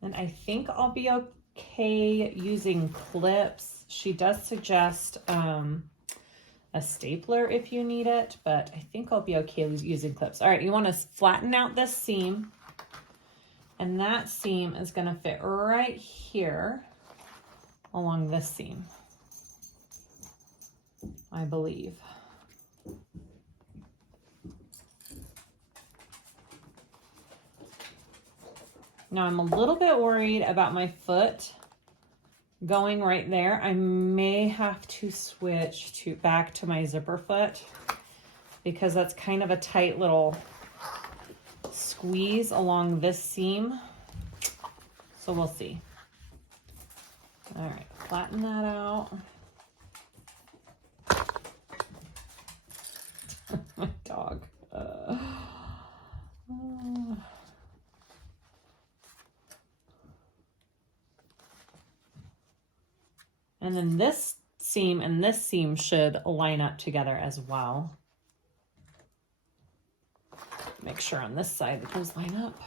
And I think I'll be okay using clips. She does suggest a stapler if you need it, but I think I'll be okay with using clips. All right, you want to flatten out this seam, and that seam is going to fit right here along this seam, I believe. Now I'm a little bit worried about my foot going right there. I may have to switch back to my zipper foot because that's kind of a tight little squeeze along this seam. So we'll see. All right, flatten that out. My dog. And then this seam and this seam should line up together as well. Make sure on this side that those line up.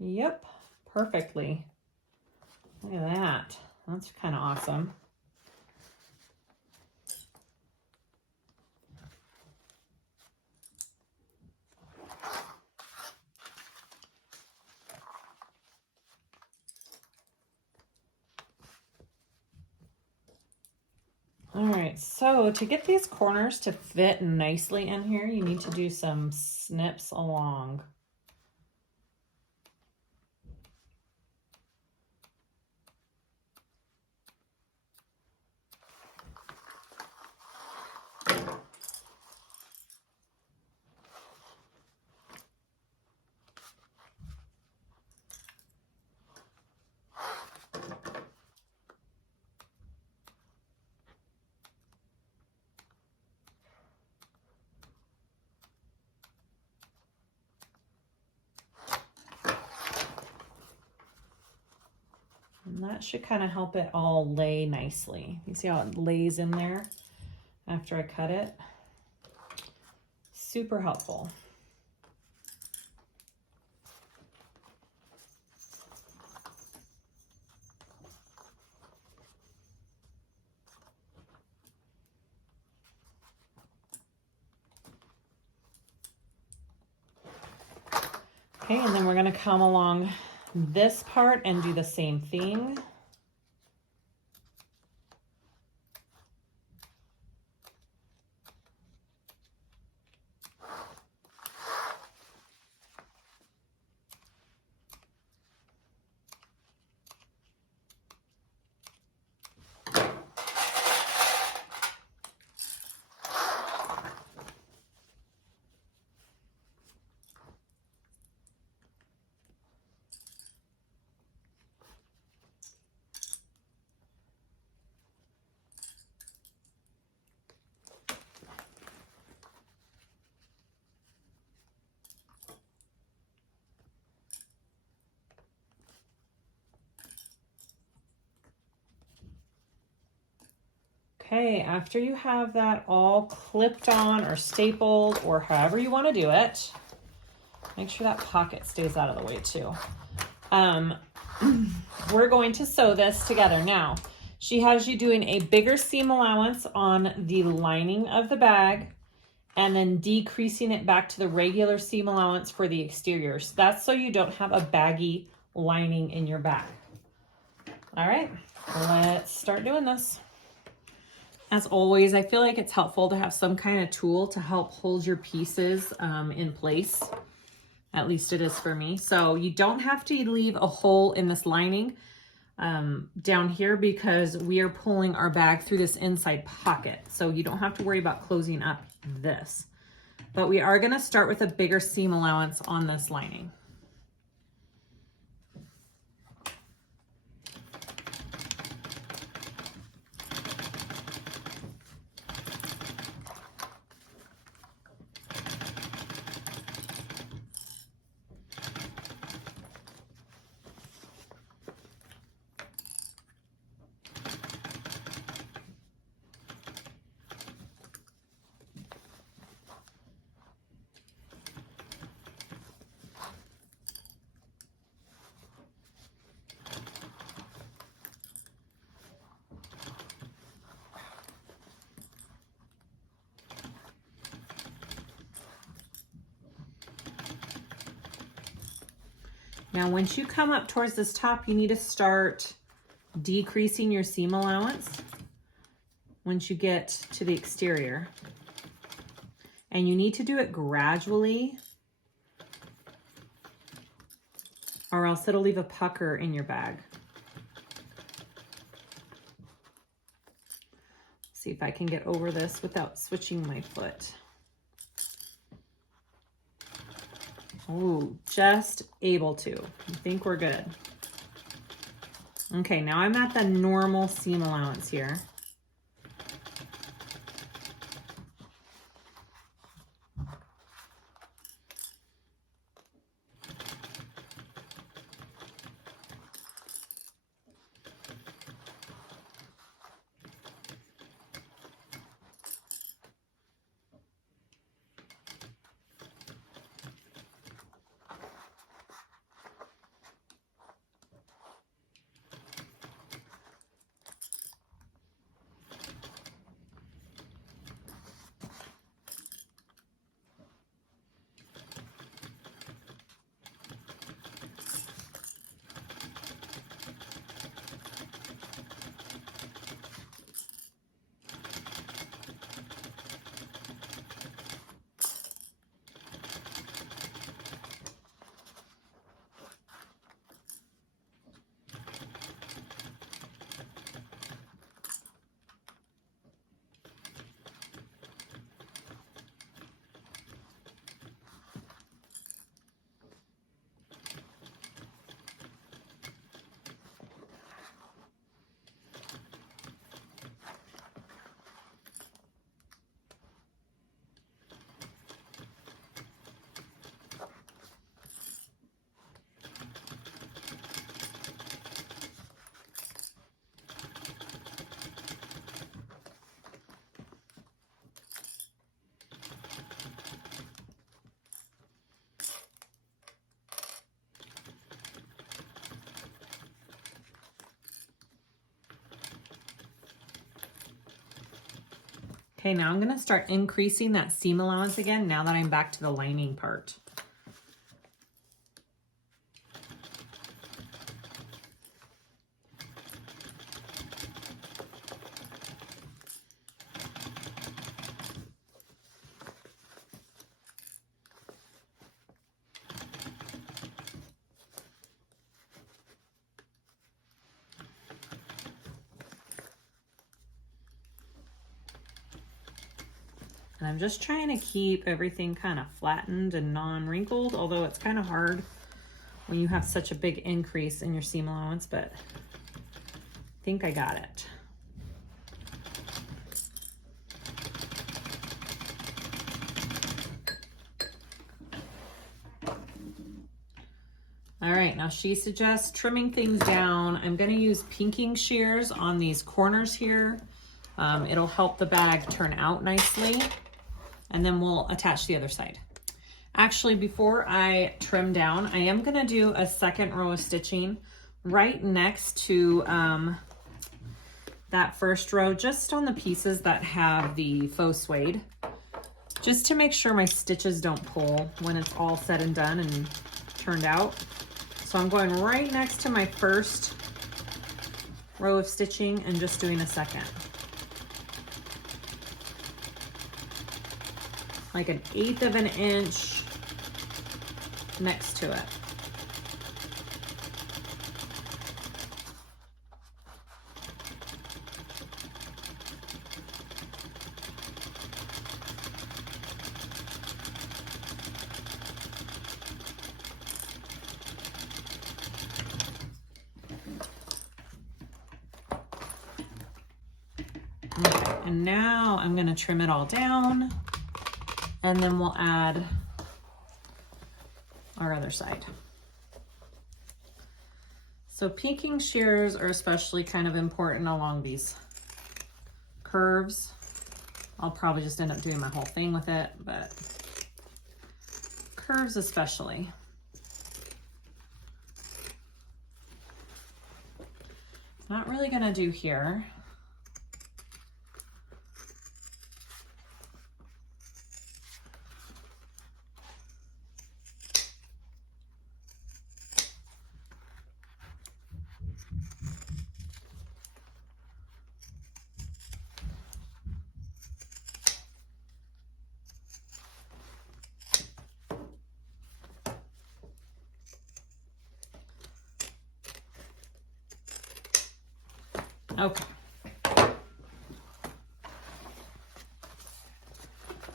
Yep, perfectly. Look at that. That's kind of awesome. All right, so to get these corners to fit nicely in here, you need to do some snips along. And that should kind of help it all lay nicely. You see how it lays in there? after I cut it. Super helpful. Okay, and then we're going to come along this part and do the same thing. Okay, after you have that all clipped on or stapled or however you want to do it, make sure that pocket stays out of the way too. We're going to sew this together. Now, she has you doing a bigger seam allowance on the lining of the bag and then decreasing it back to the regular seam allowance for the exterior. So that's so you don't have a baggy lining in your bag. All right, let's start doing this. As always, I feel like it's helpful to have some kind of tool to help hold your pieces in place. At least it is for me. So you don't have to leave a hole in this lining down here because we are pulling our bag through this inside pocket. So you don't have to worry about closing up this. But we are going to start with a bigger seam allowance on this lining. Now, once you come up towards this top, you need to start decreasing your seam allowance once you get to the exterior. And you need to do it gradually or else it'll leave a pucker in your bag. See if I can get over this without switching my foot. Oh, just able to. I think we're good. Okay, now I'm at the normal seam allowance here. Okay, now I'm gonna start increasing that seam allowance again now that I'm back to the lining part. And I'm just trying to keep everything kind of flattened and non-wrinkled, although it's kind of hard when you have such a big increase in your seam allowance, but I think I got it. All right, now she suggests trimming things down. I'm gonna use pinking shears on these corners here. It'll help the bag turn out nicely. And then we'll attach the other side. Actually, before I trim down, I am gonna do a second row of stitching right next to that first row, just on the pieces that have the faux suede, just to make sure my stitches don't pull when it's all said and done and turned out. So I'm going right next to my first row of stitching and just doing a second. Like 1/8 of an inch next to it. Okay, and now I'm gonna trim it all down, and then we'll add our other side. So pinking shears are especially kind of important along these curves. I'll probably just end up doing my whole thing with it, but curves especially. Not really gonna do here. Okay.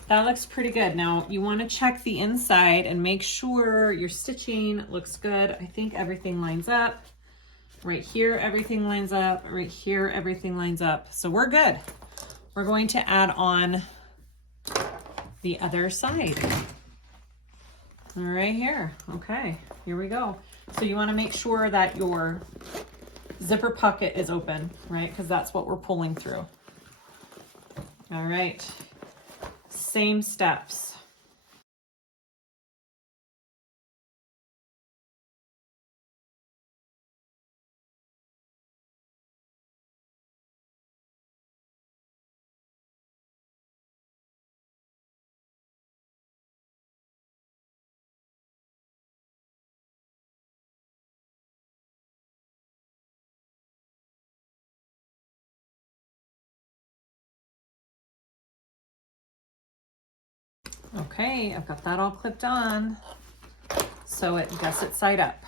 That looks pretty good. Now you want to check the inside and make sure your stitching looks good. I think everything lines up. Right here, everything lines up. Right here, everything lines up. So we're good. We're going to add on the other side. Right here. Okay, here we go. So you want to make sure that your zipper pocket is open, right? Because that's what we're pulling through. All right, same steps. Okay, I've got that all clipped on. So it gusset side up.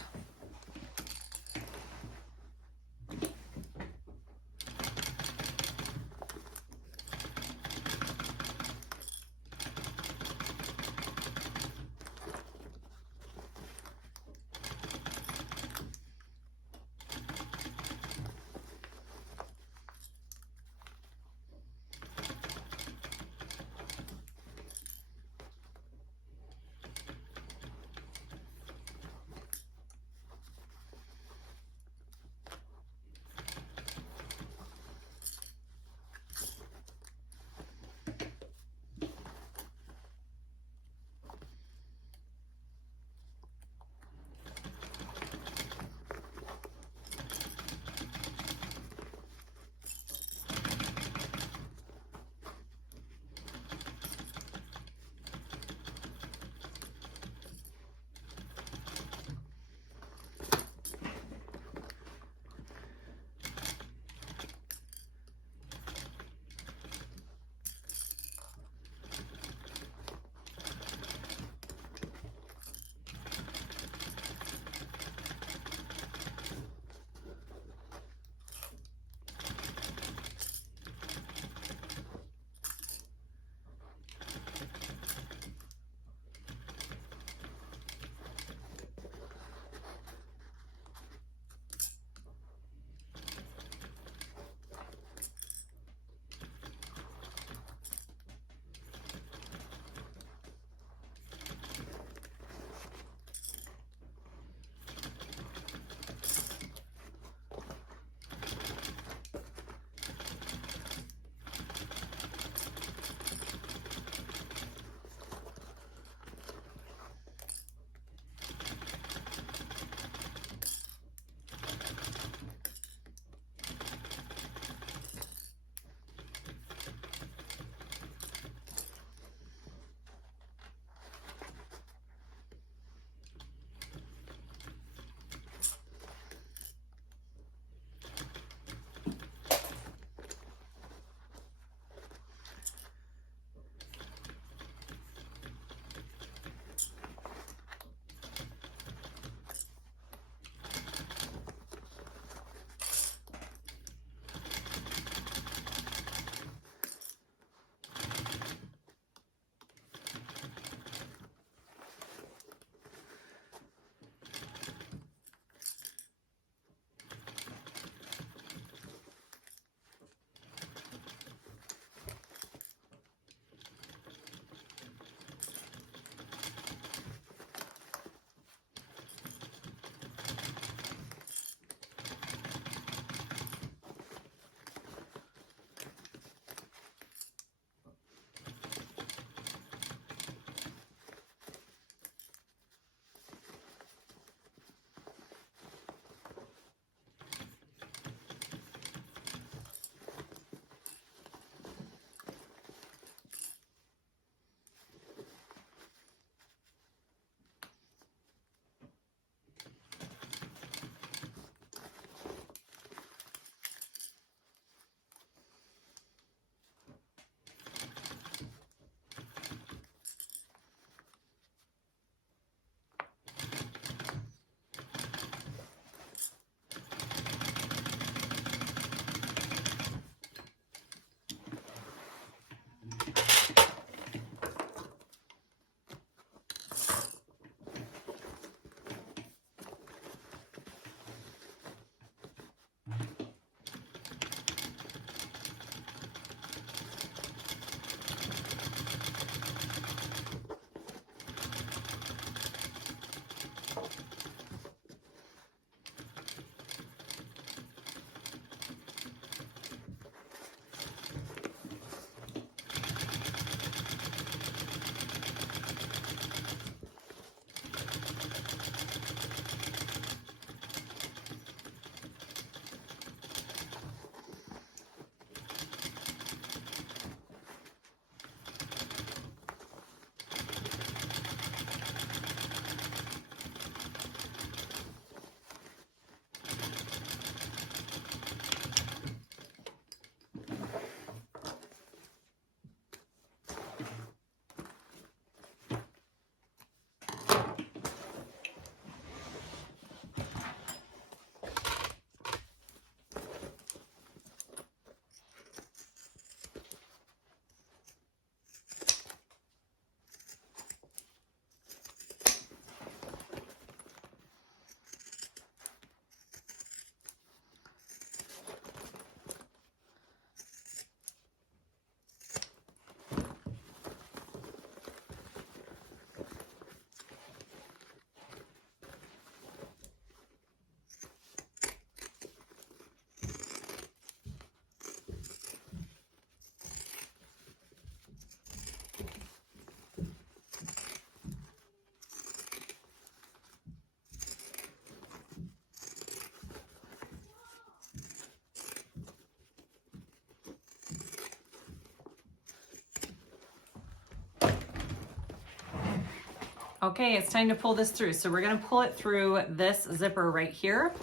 Okay, it's time to pull this through. So we're gonna pull it through this zipper right here.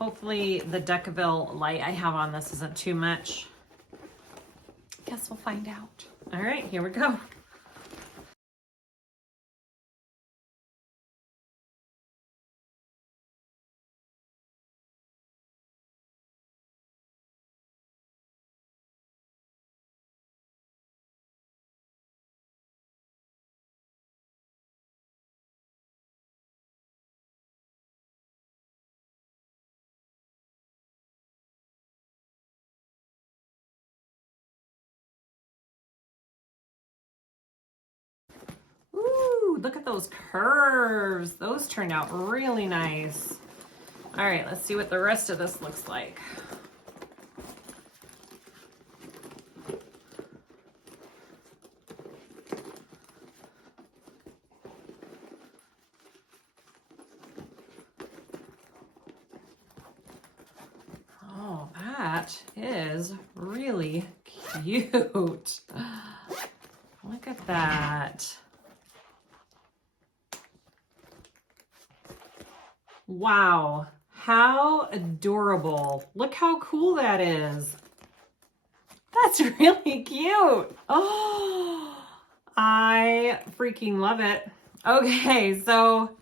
Hopefully the Decaville light I have on this isn't too much. Guess we'll find out. All right, here we go. Ooh, look at those curves. Those turned out really nice. All right, let's see what the rest of this looks like. Oh, that is really cute. Look at that. Wow, how adorable. Look how cool that is. That's really cute. Oh, I freaking love it. Okay, so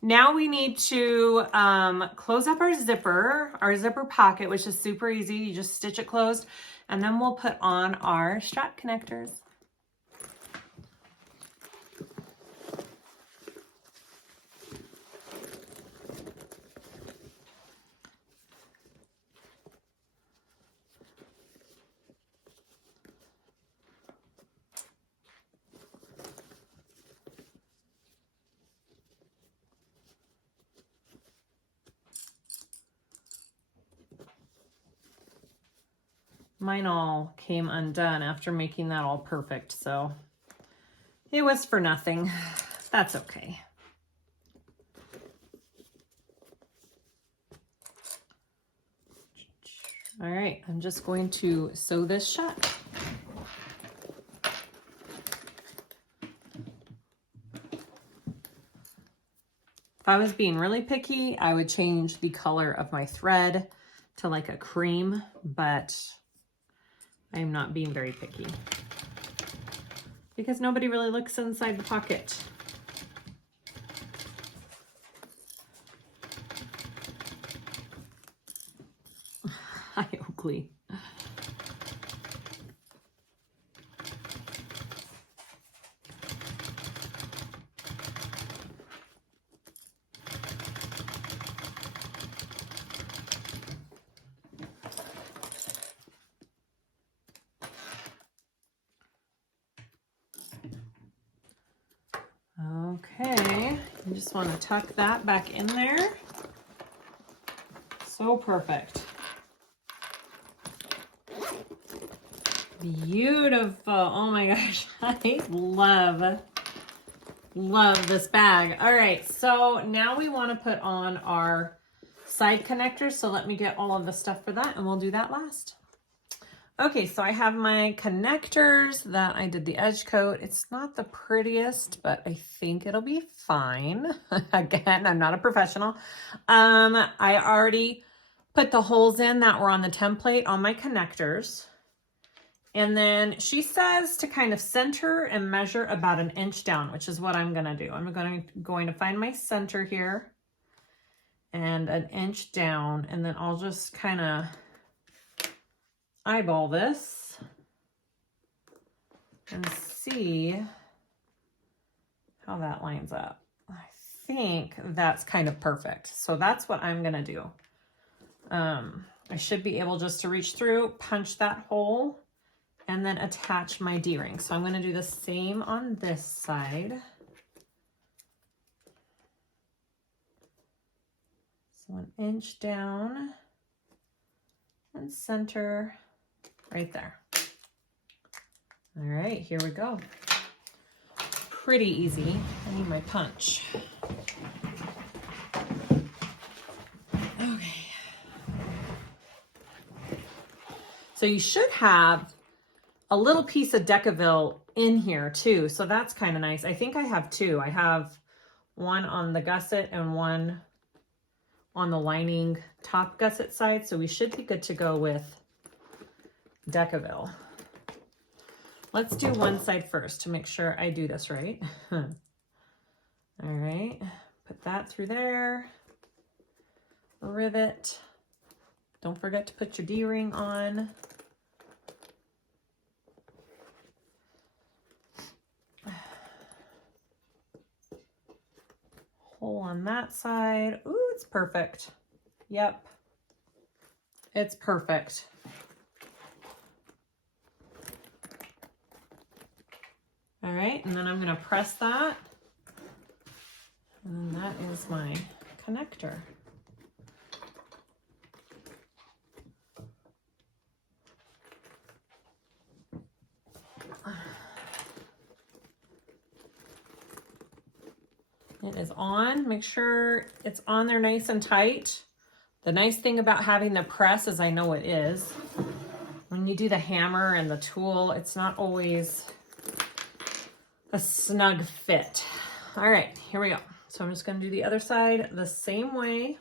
now we need to close up our zipper pocket, which is super easy. You just stitch it closed, and then we'll put on our strap connectors. Mine all came undone after making that all perfect, so it was for nothing. That's okay. All right, I'm just going to sew this shut. If I was being really picky, I would change the color of my thread to like a cream, but I'm not being very picky because nobody really looks inside the pocket. Hi, Oakley. Okay, you just want to tuck that back in there. So perfect. Beautiful. Oh my gosh, I love this bag. All right, so now we want to put on our side connectors. So let me get all of the stuff for that and we'll do that last. Okay, so I have my connectors that I did the edge coat. It's not the prettiest, but I think it'll be fine. Again, I'm not a professional. I already put the holes in that were on the template on my connectors. And then she says to kind of center and measure about 1 inch down, which is what I'm gonna do. I'm going to find my center here and 1 inch down, and then I'll just kind of eyeball this and see how that lines up. I think that's kind of perfect. So that's what I'm gonna do. I should be able just to reach through, punch that hole, and then attach my D-ring. So I'm gonna do the same on this side. So 1 inch down and center right there. All right, here we go. Pretty easy. I need my punch. Okay. So you should have a little piece of Decaville in here too. So that's kind of nice. I think I have two. I have one on the gusset and one on the lining top gusset side. So we should be good to go with Decaville. Let's do one side first to make sure I do this right. All right, put that through there. Rivet. Don't forget to put your D-ring on. Hole on that side. Ooh, it's perfect. Yep, it's perfect. All right, and then I'm gonna press that. And that is my connector. It is on. Make sure it's on there nice and tight. The nice thing about having the press is I know it is. When you do the hammer and the tool, it's not always a snug fit. All right, here we go. So I'm just going to do the other side the same way.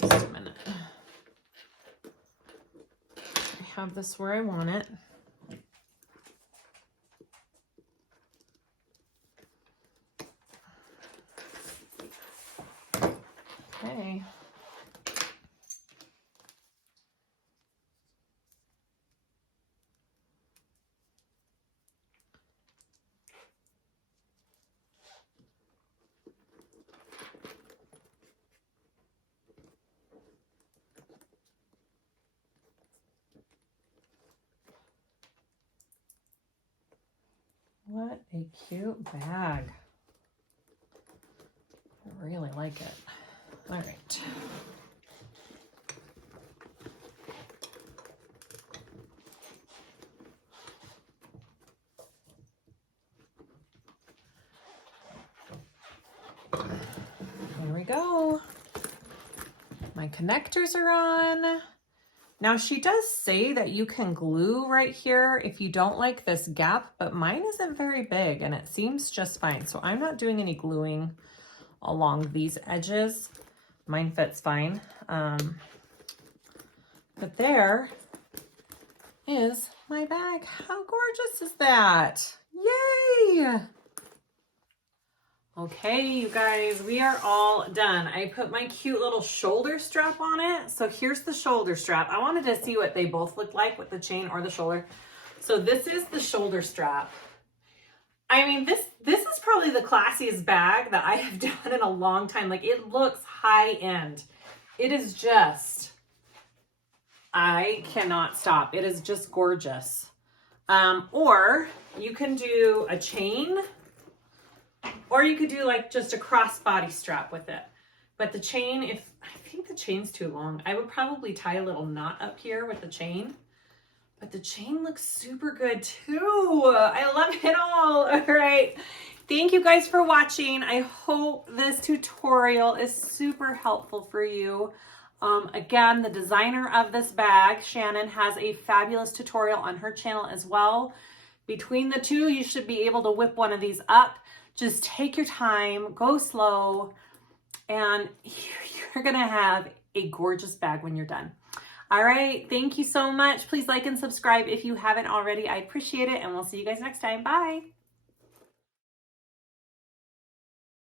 Just a minute. I have this where I want it. Okay. What a cute bag. I really like it. All right. Here we go. My connectors are on. Now she does say that you can glue right here if you don't like this gap, but mine isn't very big and it seems just fine. So I'm not doing any gluing along these edges. Mine fits fine. But there is my bag. How gorgeous is that? Yay! Okay, you guys, we are all done. I put my cute little shoulder strap on it. So here's the shoulder strap. I wanted to see what they both look like with the chain or the shoulder. So this is the shoulder strap. I mean, this is probably the classiest bag that I have done in a long time. Like, it looks high end. It is just, I cannot stop. It is just gorgeous. Or you can do a chain, or you could do like just a crossbody strap with it. But the chain, I think the chain's too long. I would probably tie a little knot up here with the chain. But the chain looks super good too. I love it all. All right. Thank you guys for watching. I hope this tutorial is super helpful for you. Again, the designer of this bag, Shannon, has a fabulous tutorial on her channel as well. Between the two, you should be able to whip one of these up. Just take your time, go slow, and you're gonna have a gorgeous bag when you're done. All right, thank you so much. Please like and subscribe if you haven't already. I appreciate it, and we'll see you guys next time. Bye.